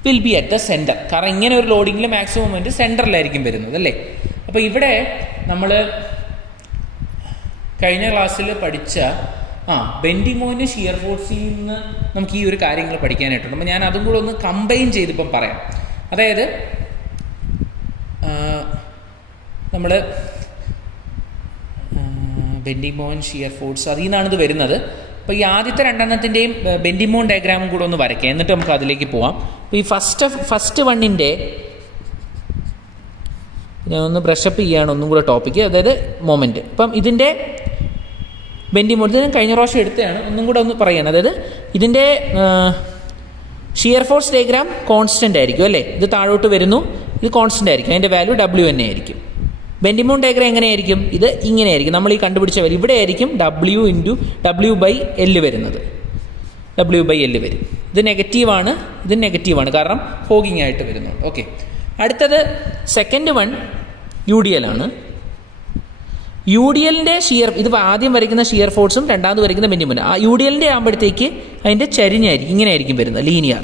will be at the centre. കാരണം ഇങ്ങനെ ഒരു ലോഡിങ്ങിൽ മാക്സിമം മൊമെൻറ്റ് സെൻറ്ററിലായിരിക്കും വരുന്നത് അല്ലേ? അപ്പോൾ ഇവിടെ നമ്മൾ കഴിഞ്ഞ ക്ലാസ്സിൽ പഠിച്ച ബെൻഡിങ് മൊമെൻറ്റ് ഷിയർ ഫോഴ്സിൽ നിന്ന് നമുക്ക് ഈ ഒരു കാര്യങ്ങൾ പഠിക്കാനായിട്ടുണ്ട്. അപ്പോൾ ഞാൻ അതും കൂടെ ഒന്ന് കമ്പൈൻ ചെയ്തിപ്പം പറയാം. അതായത് നമ്മൾ ബെൻഡിങ് മൊമെൻറ്റ് ഷിയർ ഫോഴ്സ് അതിൽ നിന്നാണ് ഇത് വരുന്നത്. അപ്പോൾ ഈ ആദ്യത്തെ രണ്ടെണ്ണത്തിൻ്റെയും ബെൻഡിങ് മൊമെൻറ്റ് ഡയഗ്രാമും കൂടെ ഒന്ന് വരയ്ക്കാം, എന്നിട്ട് നമുക്ക് അതിലേക്ക് പോവാം. അപ്പോൾ ഈ ഫസ്റ്റ് വണ്ണിൻ്റെ ഞാൻ ഒന്ന് ബ്രഷപ്പ് ചെയ്യുകയാണ് ഒന്നും കൂടെ ടോപ്പിക്ക്. അതായത് മൊമെൻറ്റ്. അപ്പം ഇതിൻ്റെ ബെൻഡിങ് മൊമെൻറ്റ് ഞാൻ കഴിഞ്ഞ പ്രാവശ്യം എടുത്തതാണ്, ഒന്നും കൂടെ ഒന്ന് പറയുകയാണ്. അതായത് ഇതിൻ്റെ ഷിയർ ഫോഴ്സ് ഡയഗ്രാം കോൺസ്റ്റൻ്റ് ആയിരിക്കും അല്ലേ? ഇത് താഴോട്ട് വരുന്നു, ഇത് കോൺസ്റ്റൻ്റ് ആയിരിക്കും, അതിൻ്റെ വാല്യൂ W തന്നെ ആയിരിക്കും. ബെൻഡിങ് മൊമെൻറ്റ് ഡയഗ്രാം എങ്ങനെയായിരിക്കും? ഇത് ഇങ്ങനെയായിരിക്കും. നമ്മൾ ഈ കണ്ടുപിടിച്ച വാല്യൂ ഇവിടെ ആയിരിക്കും W/L വരുന്നത്. W/L വരും. ഇത് നെഗറ്റീവാണ്, ഇത് നെഗറ്റീവാണ്, കാരണം ഫോഗിങ് ആയിട്ട് വരുന്നുണ്ട്. ഓക്കെ, അടുത്തത് സെക്കൻഡ് വൺ UDL ആണ്. UDLൻ്റെ ഇത് ആദ്യം വരയ്ക്കുന്ന ഷിയർ ഫോഴ്സും രണ്ടാമത് വരയ്ക്കുന്ന ബെൻഡിങ് മൊമെൻറ്റ്. ആ UDLൻ്റെ ആകുമ്പോഴത്തേക്ക് അതിൻ്റെ ചരിഞ്ഞായിരിക്കും, ഇങ്ങനെയായിരിക്കും വരുന്നത്, ലീനിയർ.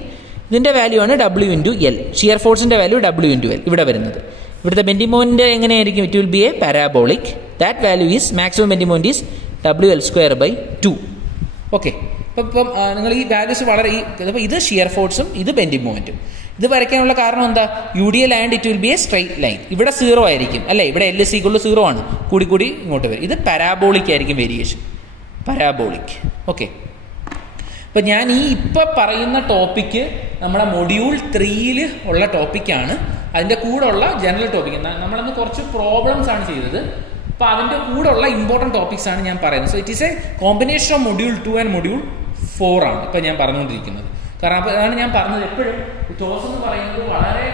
ഇതിൻ്റെ വാല്യൂ ആണ് W × L. ഷിയർ ഫോഴ്സിൻ്റെ വാല്യൂ W × L ഇവിടെ വരുന്നത്. ഇവിടുത്തെ ബെൻഡിങ് മൊമെൻറ്റ് എങ്ങനെയായിരിക്കും? It will be a parabolic. That value is maximum bending moment is WL²/2. Okay, ഇപ്പം നിങ്ങൾ ഈ വാല്യൂസ് വളരെ അപ്പോൾ ഇത് ഷിയർ ഫോഴ്സും ഇത് ബെൻഡിങ് മൊമെൻറ്റും. ഇത് വരയ്ക്കാനുള്ള കാരണം എന്താ? UDL and it will be A straight line. ഇവിടെ 0 ആയിരിക്കും അല്ലേ? ഇവിടെ L = 0 ആണ്, കൂടി ഇങ്ങോട്ട് വരും. ഇത് പാരാബോളിക് ആയിരിക്കും വേരിയേഷൻ, പാരാബോളിക്. ഓക്കെ, അപ്പം ഞാൻ ഇപ്പം പറയുന്ന ടോപ്പിക്ക് നമ്മുടെ മൊഡ്യൂൾ 3 ഉള്ള ടോപ്പിക്കാണ്. അതിൻ്റെ കൂടെ ഉള്ള ജനറൽ ടോപ്പിക്ക്. നമ്മളന്ന് കുറച്ച് പ്രോബ്ലംസ് ആണ് ചെയ്തത്. അപ്പോൾ അതിൻ്റെ കൂടെ ഉള്ള ഇമ്പോർട്ടൻറ്റ് ടോപ്പിക്സ് ആണ് ഞാൻ പറയുന്നത്. So it is A combination of module 2 and module 4 ആണ് ഇപ്പം ഞാൻ പറഞ്ഞുകൊണ്ടിരിക്കുന്നത്. കാരണം അപ്പോൾ അതാണ് ഞാൻ പറഞ്ഞത്, എപ്പോഴും ടോസ് എന്ന് പറയുന്നത് വളരെ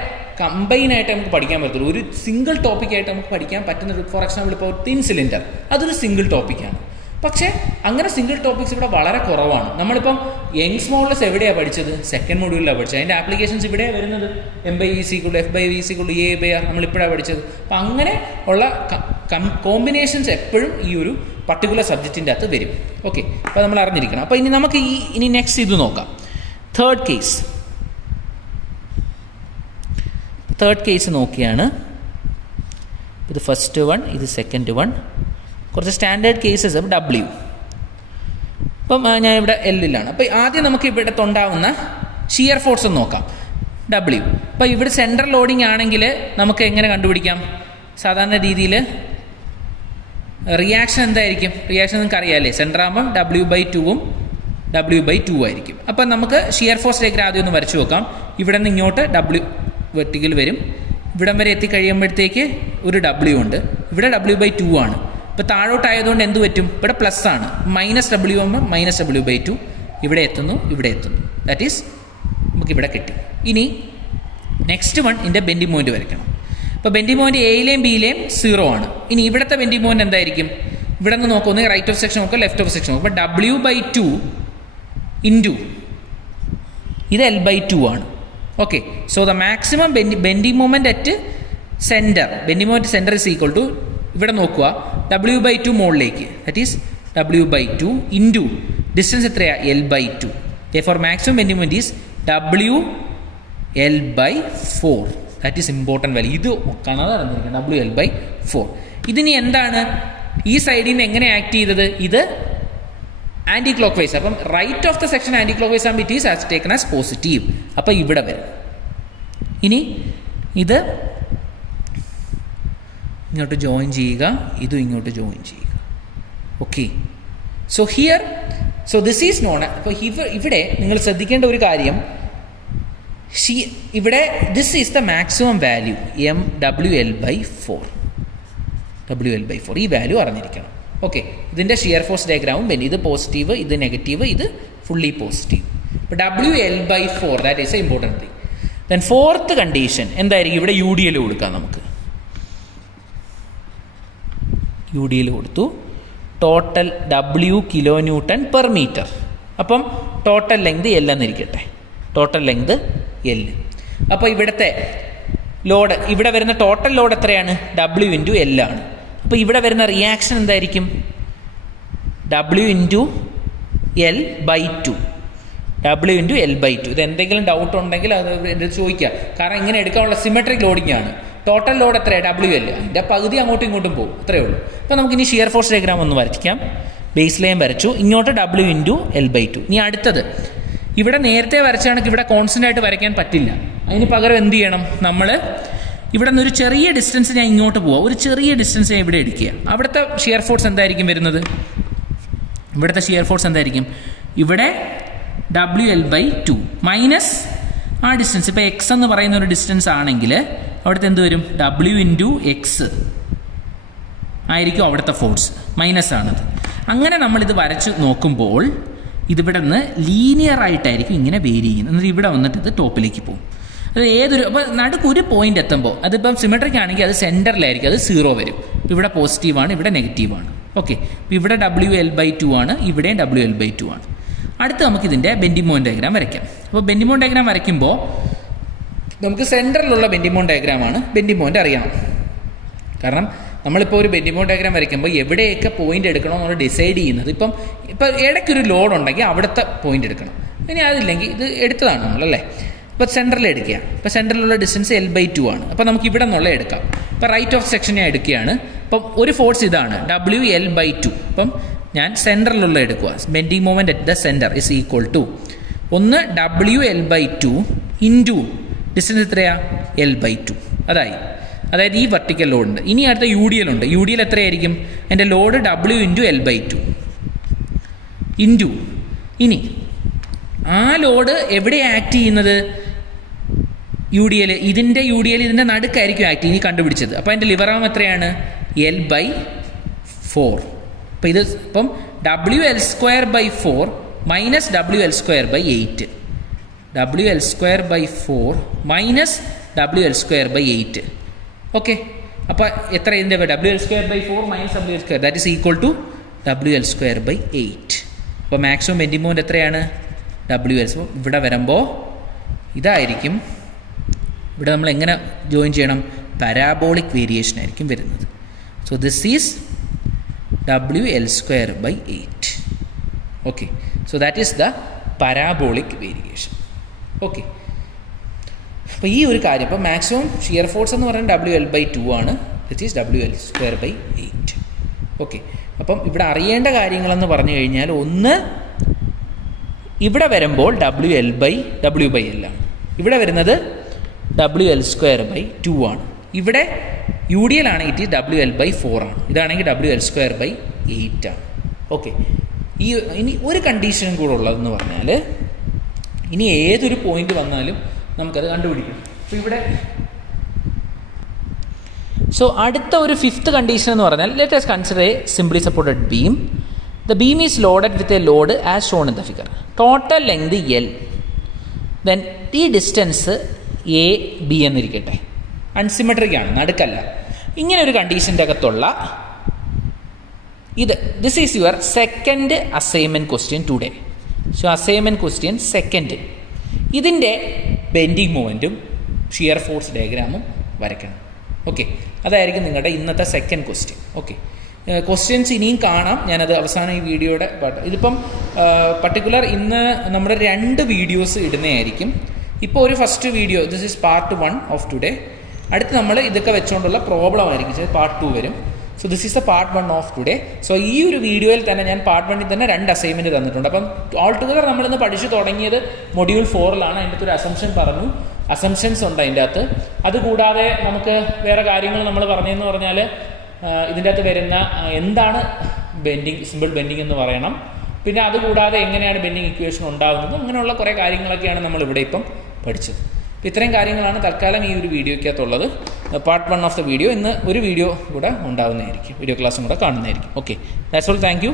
കമ്പൈനായിട്ട് നമുക്ക് പഠിക്കാൻ പറ്റുള്ളൂ. ഒരു സിംഗിൾ ടോപ്പിക്കായിട്ട് നമുക്ക് പഠിക്കാൻ പറ്റുന്നത്. ഫോർ എക്സാമ്പിൾ ഇപ്പോൾ തിൻ സിലിണ്ടർ, അതൊരു സിംഗിൾ ടോപ്പിക്കാണ്. പക്ഷേ അങ്ങനെ സിംഗിൾ ടോപ്പിക്സ് ഇവിടെ വളരെ കുറവാണ്. നമ്മളിപ്പം യങ്സ് മോഡൽസ് എവിടെയാണ് പഠിച്ചത്? സെക്കൻഡ് മൊഡ്യൂളിലാണ് പഠിച്ചത്. അതിൻ്റെ ആപ്ലിക്കേഷൻസ് ഇവിടെയാണ് വരുന്നത്. M/V = F/V = A/R നമ്മളിപ്പോഴാണ് പഠിച്ചത്. അപ്പം അങ്ങനെ ഉള്ള കോമ്പിനേഷൻസ് എപ്പോഴും ഈ ഒരു പർട്ടിക്കുലർ സബ്ജക്റ്റിൻ്റെ അകത്ത് വരും. ഓക്കെ, അപ്പോൾ നമ്മൾ അറിഞ്ഞിരിക്കണം. അപ്പോൾ നമുക്ക് ഇനി നെക്സ്റ്റ് ഇത് നോക്കാം. തേർഡ് കേസ് നോക്കിയാണ്. ഇത് ഫസ്റ്റ് വൺ, ഇത് സെക്കൻഡ് വൺ. കുറച്ച് സ്റ്റാൻഡേർഡ് കേസസ്. അപ്പം ഞാൻ ഇവിടെ എല്ലിലാണ്. അപ്പോൾ ആദ്യം നമുക്ക് ഇവിടെ ഉണ്ടാവുന്ന ഷിയർ ഫോഴ്സ് ഒന്ന് നോക്കാം, W. അപ്പോൾ ഇവിടെ സെൻട്രൽ ലോഡിങ് ആണെങ്കിൽ നമുക്ക് എങ്ങനെ കണ്ടുപിടിക്കാം? സാധാരണ രീതിയിൽ റിയാക്ഷൻ എന്തായിരിക്കും? റിയാക്ഷൻ നിങ്ങൾക്ക് അറിയാമല്ലേ, സെൻറ്റർ ആകുമ്പം W/2 W/2 ആയിരിക്കും. അപ്പം നമുക്ക് ഷിയർ ഫോഴ്സ് ഡയഗ്രം ആദ്യം ഒന്ന് വരച്ചു നോക്കാം. ഇവിടെ നിന്ന് ഇങ്ങോട്ട് W വെർട്ടിക്കൽ വരും, ഇവിടം വരെ എത്തിക്കഴിയുമ്പോഴത്തേക്ക് ഒരു W ഉണ്ട്, ഇവിടെ W/2 ആണ്. ഇപ്പോൾ താഴോട്ടായതുകൊണ്ട് എന്ത് പറ്റും? ഇവിടെ പ്ലസ് ആണ്, -W ആകുമ്പോൾ -W/2 ഇവിടെ എത്തുന്നു, ഇവിടെ എത്തുന്നു. ദാറ്റ് ഈസ് നമുക്കിവിടെ കിട്ടി. ഇനി നെക്സ്റ്റ് വൺ ഇതിൻ്റെ ബെൻഡിങ് മോമെൻറ്റ് വരയ്ക്കണം. അപ്പോൾ ബെൻഡിങ് മോമെൻറ്റ് എയിലെയും ബിയിലെയും 0 ആണ്. ഇനി ഇവിടുത്തെ ബെൻഡിങ് മോമെൻറ്റ് എന്തായിരിക്കും? ഇവിടെ നിന്ന് നോക്കുമെങ്കിൽ റൈറ്റ് ഓഫ് സെക്ഷൻ നോക്കുക, ലെഫ്റ്റ് ഓഫ് സെക്ഷൻ നോക്കുക. അപ്പോൾ W/2 ഇൻറ്റു ഇത് L/2 ആണ്. Okay, so the maximum bending moment at centre, bending moment centre is equal to, ഇവിടെ നോക്കുക, W/2 മുകളിലേക്ക്, that is W/2 into distance എത്രയാണ്? L/2. therefore maximum bending moment is WL/4. That is important value. ഇത് കാണാതെ അറിഞ്ഞിരിക്കണം, WL/4. ഇതിനി എന്താണ് ഈ സൈഡിൽ നിന്ന് എങ്ങനെ ആക്ട് ചെയ്തത്? ഇത് ആൻറ്റി ക്ലോക്ക് വൈസ്. അപ്പം right of the section anti clockwise ആകുമ്പോൾ it is as taken as positive. അപ്പോൾ ഇവിടെ വരും. ഇനി ഇത് ഇങ്ങോട്ട് ജോയിൻ ചെയ്യുക, ഇതും ഇങ്ങോട്ട് ജോയിൻ ചെയ്യുക. Okay, so here, so this is non. അപ്പോൾ ഇവിടെ നിങ്ങൾ ശ്രദ്ധിക്കേണ്ട ഒരു കാര്യം, ഇവിടെ this is the maximum value WL/4. ഈ വാല്യൂ അറിഞ്ഞിരിക്കണം. ഓക്കെ, ഇതിൻ്റെ ഷിയർ ഫോഴ്സ് ഡയഗ്രാമും പിന്നെ ഇത് പോസിറ്റീവ്, ഇത് നെഗറ്റീവ്, ഇത് ഫുള്ളി പോസിറ്റീവ്. അപ്പോൾ WL/4 that is A important thing. Then fourth condition എന്തായിരിക്കും? ഇവിടെ UDL കൊടുക്കാം. നമുക്ക് UDL കൊടുത്തു, ടോട്ടൽ W kN/m. അപ്പം ടോട്ടൽ ലെങ്ത് L എന്നിരിക്കട്ടെ, ടോട്ടൽ ലെങ്ത് L. അപ്പോൾ ഇവിടുത്തെ ലോഡ്, ഇവിടെ വരുന്ന ടോട്ടൽ ലോഡ് എത്രയാണ്? W × L ആണ്. അപ്പോൾ ഇവിടെ വരുന്ന റിയാക്ഷൻ എന്തായിരിക്കും? W × L/2. W × L/2. ഇത് എന്തെങ്കിലും ഡൗട്ട് ഉണ്ടെങ്കിൽ അത് എൻ്റെ ചോദിക്കുക. കാരണം ഇങ്ങനെ എടുക്കാനുള്ള സിമെട്രിക് ലോഡിംഗ് ആണ്. ടോട്ടൽ ലോഡ് എത്രയാണ്? WL. അതിൻ്റെ പകുതി അങ്ങോട്ടും ഇങ്ങോട്ടും പോകും, അത്രയേ ഉള്ളൂ. അപ്പോൾ നമുക്കിനി ഷിയർ ഫോഴ്സ് ഡയഗ്രാം ഒന്ന് വരയ്ക്കാം. ബേസ് ലൈൻ വരച്ചു, ഇങ്ങോട്ട് W × L/2. ഇനി അടുത്തത്, ഇവിടെ നേരത്തെ വരച്ച കണക്ക് ഇവിടെ കോൺസ്റ്റൻ്റ് ആയിട്ട് വരയ്ക്കാൻ പറ്റില്ല. അതിന് പകരം എന്ത് ചെയ്യണം? നമ്മൾ ഇവിടെ നിന്ന് ഒരു ചെറിയ ഡിസ്റ്റൻസ് ഞാൻ ഇങ്ങോട്ട് പോവാം, ഒരു ചെറിയ ഡിസ്റ്റൻസ് ഞാൻ ഇവിടെ എടുക്കുക. അവിടുത്തെ ഷിയർ ഫോഴ്സ് എന്തായിരിക്കും വരുന്നത്? ഇവിടുത്തെ ഷിയർ ഫോഴ്സ് എന്തായിരിക്കും? ഇവിടെ WL/2 മൈനസ് ആ ഡിസ്റ്റൻസ്. ഇപ്പോൾ X എന്ന് പറയുന്ന ഒരു ഡിസ്റ്റൻസ് ആണെങ്കിൽ അവിടുത്തെ എന്ത് വരും? W × X ആയിരിക്കും അവിടുത്തെ ഫോഴ്സ്, മൈനസ് ആണത്. അങ്ങനെ നമ്മളിത് വരച്ച് നോക്കുമ്പോൾ ഇതിവിടെ നിന്ന് ലീനിയർ ആയിട്ടായിരിക്കും ഇങ്ങനെ വേരി ചെയ്യുന്നത്. എന്നിട്ട് ഇവിടെ വന്നിട്ട് ഇത് ടോപ്പിലേക്ക് പോകും. അത് ഏതൊരു, അപ്പോൾ നടുക്ക് ഒരു പോയിന്റ് എത്തുമ്പോൾ, അതിപ്പം സിമെട്രിക് ആണെങ്കിൽ അത് സെൻറ്ററിലായിരിക്കും, അത് 0 വരും. ഇപ്പോൾ ഇവിടെ പോസിറ്റീവാണ്, ഇവിടെ നെഗറ്റീവാണ്. ഓക്കെ, ഇപ്പോൾ ഇവിടെ WL/2 ആണ്, ഇവിടെയും WL/2 ആണ്. അടുത്ത് നമുക്കിതിൻ്റെ ബെൻഡിങ് മൊമെൻറ്റ് ഡയഗ്രാം വരയ്ക്കാം. അപ്പോൾ ബെൻഡിങ് മൊമെൻറ്റ് ഡയഗ്രാം വരയ്ക്കുമ്പോൾ നമുക്ക് സെൻറ്ററിലുള്ള ബെൻഡിങ് മൊമെൻറ്റ് ഡയഗ്രാമാണ് ബെൻഡിങ് മൊമെൻറ്റ് അറിയണം. കാരണം നമ്മളിപ്പോൾ ഒരു ബെൻഡിങ് മൊമെൻറ്റ് ഡയഗ്രാം വരയ്ക്കുമ്പോൾ എവിടെയൊക്കെ പോയിന്റ് എടുക്കണമെന്ന് ഡിസൈഡ് ചെയ്യുന്നത്. ഇപ്പം ഇടയ്ക്കൊരു ലോഡ് ഉണ്ടെങ്കിൽ അവിടുത്തെ പോയിന്റ് എടുക്കണം. ഇനി അതില്ലെങ്കിൽ ഇത് എടുത്തതാണ് നമ്മളല്ലേ. ഇപ്പോൾ സെൻറ്ററിൽ എടുക്കുക. ഇപ്പോൾ സെൻറ്ററിലുള്ള ഡിസ്റ്റൻസ് L/2 ആണ്. അപ്പോൾ നമുക്ക് ഇവിടെ നിന്നുള്ള എടുക്കാം. ഇപ്പോൾ റൈറ്റ് ഓഫ് സെക്ഷൻ ഞാൻ എടുക്കുകയാണ്. അപ്പം ഒരു ഫോഴ്സ് ഇതാണ് WL/2. അപ്പം ഞാൻ സെൻറ്ററിലുള്ള എടുക്കുക. Bending moment at the centre is equal to ഒന്ന് WL/2 ഇൻറ്റു ഡിസ്റ്റൻസ് എത്രയാണ്? L/2. അതായത് ഈ വെർട്ടിക്കൽ ലോഡുണ്ട്. ഇനി അടുത്ത UDL ഉണ്ട്. UDL എത്രയായിരിക്കും? എൻ്റെ ലോഡ് W × L/2 ഇൻറ്റു, ഇനി ആ ലോഡ് എവിടെയാണ് ആക്ട് ചെയ്യുന്നത്? UDL, ഇതിൻ്റെ നടുക്കായിരിക്കും ആക്ട് ഇനി കണ്ടുപിടിച്ചത്. അപ്പോൾ അതിൻ്റെ ലിവർ ആം എത്രയാണ്? L/4. അപ്പോൾ ഇത് ഇപ്പം WL²/4 minus WL²/8. WL²/4 minus WL²/8. Okay, അപ്പോൾ എത്ര ഇതിൻ്റെ WL²/4 minus WL², that is equal to WL²/8. അപ്പോൾ മാക്സിമം ബെൻഡിങ് മൊമെൻറ്റ് എത്രയാണ്? WL. ഇവിടെ വരുമ്പോൾ ഇതായിരിക്കും. ഇവിടെ നമ്മൾ എങ്ങനെ ജോയിൻ ചെയ്യണം? പാരാബോളിക് വേരിയേഷൻ ആയിരിക്കും വരുന്നത്. So this is WL²/8. Okay, so that is the parabolic variation. Okay, അപ്പോൾ ഈ ഒരു കാര്യം, അപ്പോൾ മാക്സിമം ഷിയർ ഫോഴ്സ് എന്ന് പറയുന്നത് WL/2 ആണ്, ദിസ് ഈസ് WL²/8. ഓക്കെ, അപ്പം ഇവിടെ അറിയേണ്ട കാര്യങ്ങളെന്ന് പറഞ്ഞു കഴിഞ്ഞാൽ, ഒന്ന് ഇവിടെ വരുമ്പോൾ W L ആണ്. ഇവിടെ വരുന്നത് WL²/2 ആണ്. ഇവിടെ UDL ആണെങ്കിൽ WL/4 ആണ്. ഇതാണെങ്കിൽ WL²/8 ആണ്. ഓക്കെ, ഇനി ഒരു കണ്ടീഷനും കൂടെ ഉള്ളതെന്ന് പറഞ്ഞാൽ ഇനി ഏതൊരു പോയിന്റ് വന്നാലും നമുക്കത് കണ്ടുപിടിക്കണം. അപ്പോൾ ഇവിടെ അടുത്ത ഒരു 5th കണ്ടീഷൻ എന്ന് പറഞ്ഞാൽ let us consider a simply supported beam. The beam is loaded with a load as shown in the figure. Total length L. Then ഈ ഡിസ്റ്റൻസ് AB എന്നിരിക്കട്ടെ, അൺസിമെട്രിക് ആണ്, നടുക്കല്ല. ഇങ്ങനെ ഒരു കണ്ടീഷൻ്റെ അകത്തുള്ള this is your second assignment question today. Assignment question second. ഇതിൻ്റെ bending മൊമെൻറ്റും shear force ഡയഗ്രാമും വരയ്ക്കണം. Okay, അതായിരിക്കും നിങ്ങളുടെ ഇന്നത്തെ സെക്കൻഡ് ക്വസ്റ്റ്യൻ. ഓക്കെ, ക്വസ്റ്റ്യൻസ് ഇനിയും കാണാം, ഞാനത് അവസാനം ഈ വീഡിയോയുടെ ഇതിപ്പം പർട്ടിക്കുലർ ഇന്ന് നമ്മുടെ 2 വീഡിയോസ് ഇടുന്നതായിരിക്കും. ഇപ്പോൾ ഒരു first video, this is part 1 of today. അടുത്ത് നമ്മൾ ഇതൊക്കെ വെച്ചുകൊണ്ടുള്ള പ്രോബ്ലം ആയിരിക്കും, പാർട്ട് 2 വരും. This is the part 1 of today. ഈ ഒരു വീഡിയോയിൽ തന്നെ ഞാൻ പാർട്ട് 1 തന്നെ 2 അസൈൻമെൻറ്റ് തന്നിട്ടുണ്ട്. അപ്പം ഓൾ ടുഗദർ നമ്മളിന്ന് പഠിച്ചു തുടങ്ങിയത് മൊഡ്യൂൾ 4ലാണ്. അതിൻ്റെ അകത്തൊരു അസംഷൻ പറഞ്ഞു, അസംഷൻസ് ഉണ്ട് അതിൻ്റെ അകത്ത്. അതുകൂടാതെ നമുക്ക് വേറെ കാര്യങ്ങൾ നമ്മൾ പറഞ്ഞതെന്ന് പറഞ്ഞാൽ ഇതിൻ്റെ അകത്ത് വരുന്ന എന്താണ് സിമ്പിൾ ബെൻഡിങ് എന്ന് പറയണം, പിന്നെ അതുകൂടാതെ എങ്ങനെയാണ് ബെൻഡിങ് ഇക്വേഷൻ ഉണ്ടാകുന്നത്, അങ്ങനെയുള്ള കുറേ കാര്യങ്ങളൊക്കെയാണ് നമ്മളിവിടെ ഇപ്പം പഠിച്ചത്. അപ്പോൾ ഇത്രയും കാര്യങ്ങളാണ് തൽക്കാലം ഈ ഒരു വീഡിയോയ്ക്കകത്തുള്ളത്. Part 1 of the video. ഇന്ന് ഒരു വീഡിയോ കൂടെ ഉണ്ടാകുന്നതായിരിക്കും, വീഡിയോ ക്ലാസ്സും കൂടെ കാണുന്നതായിരിക്കും. Okay, that's all. Thank U.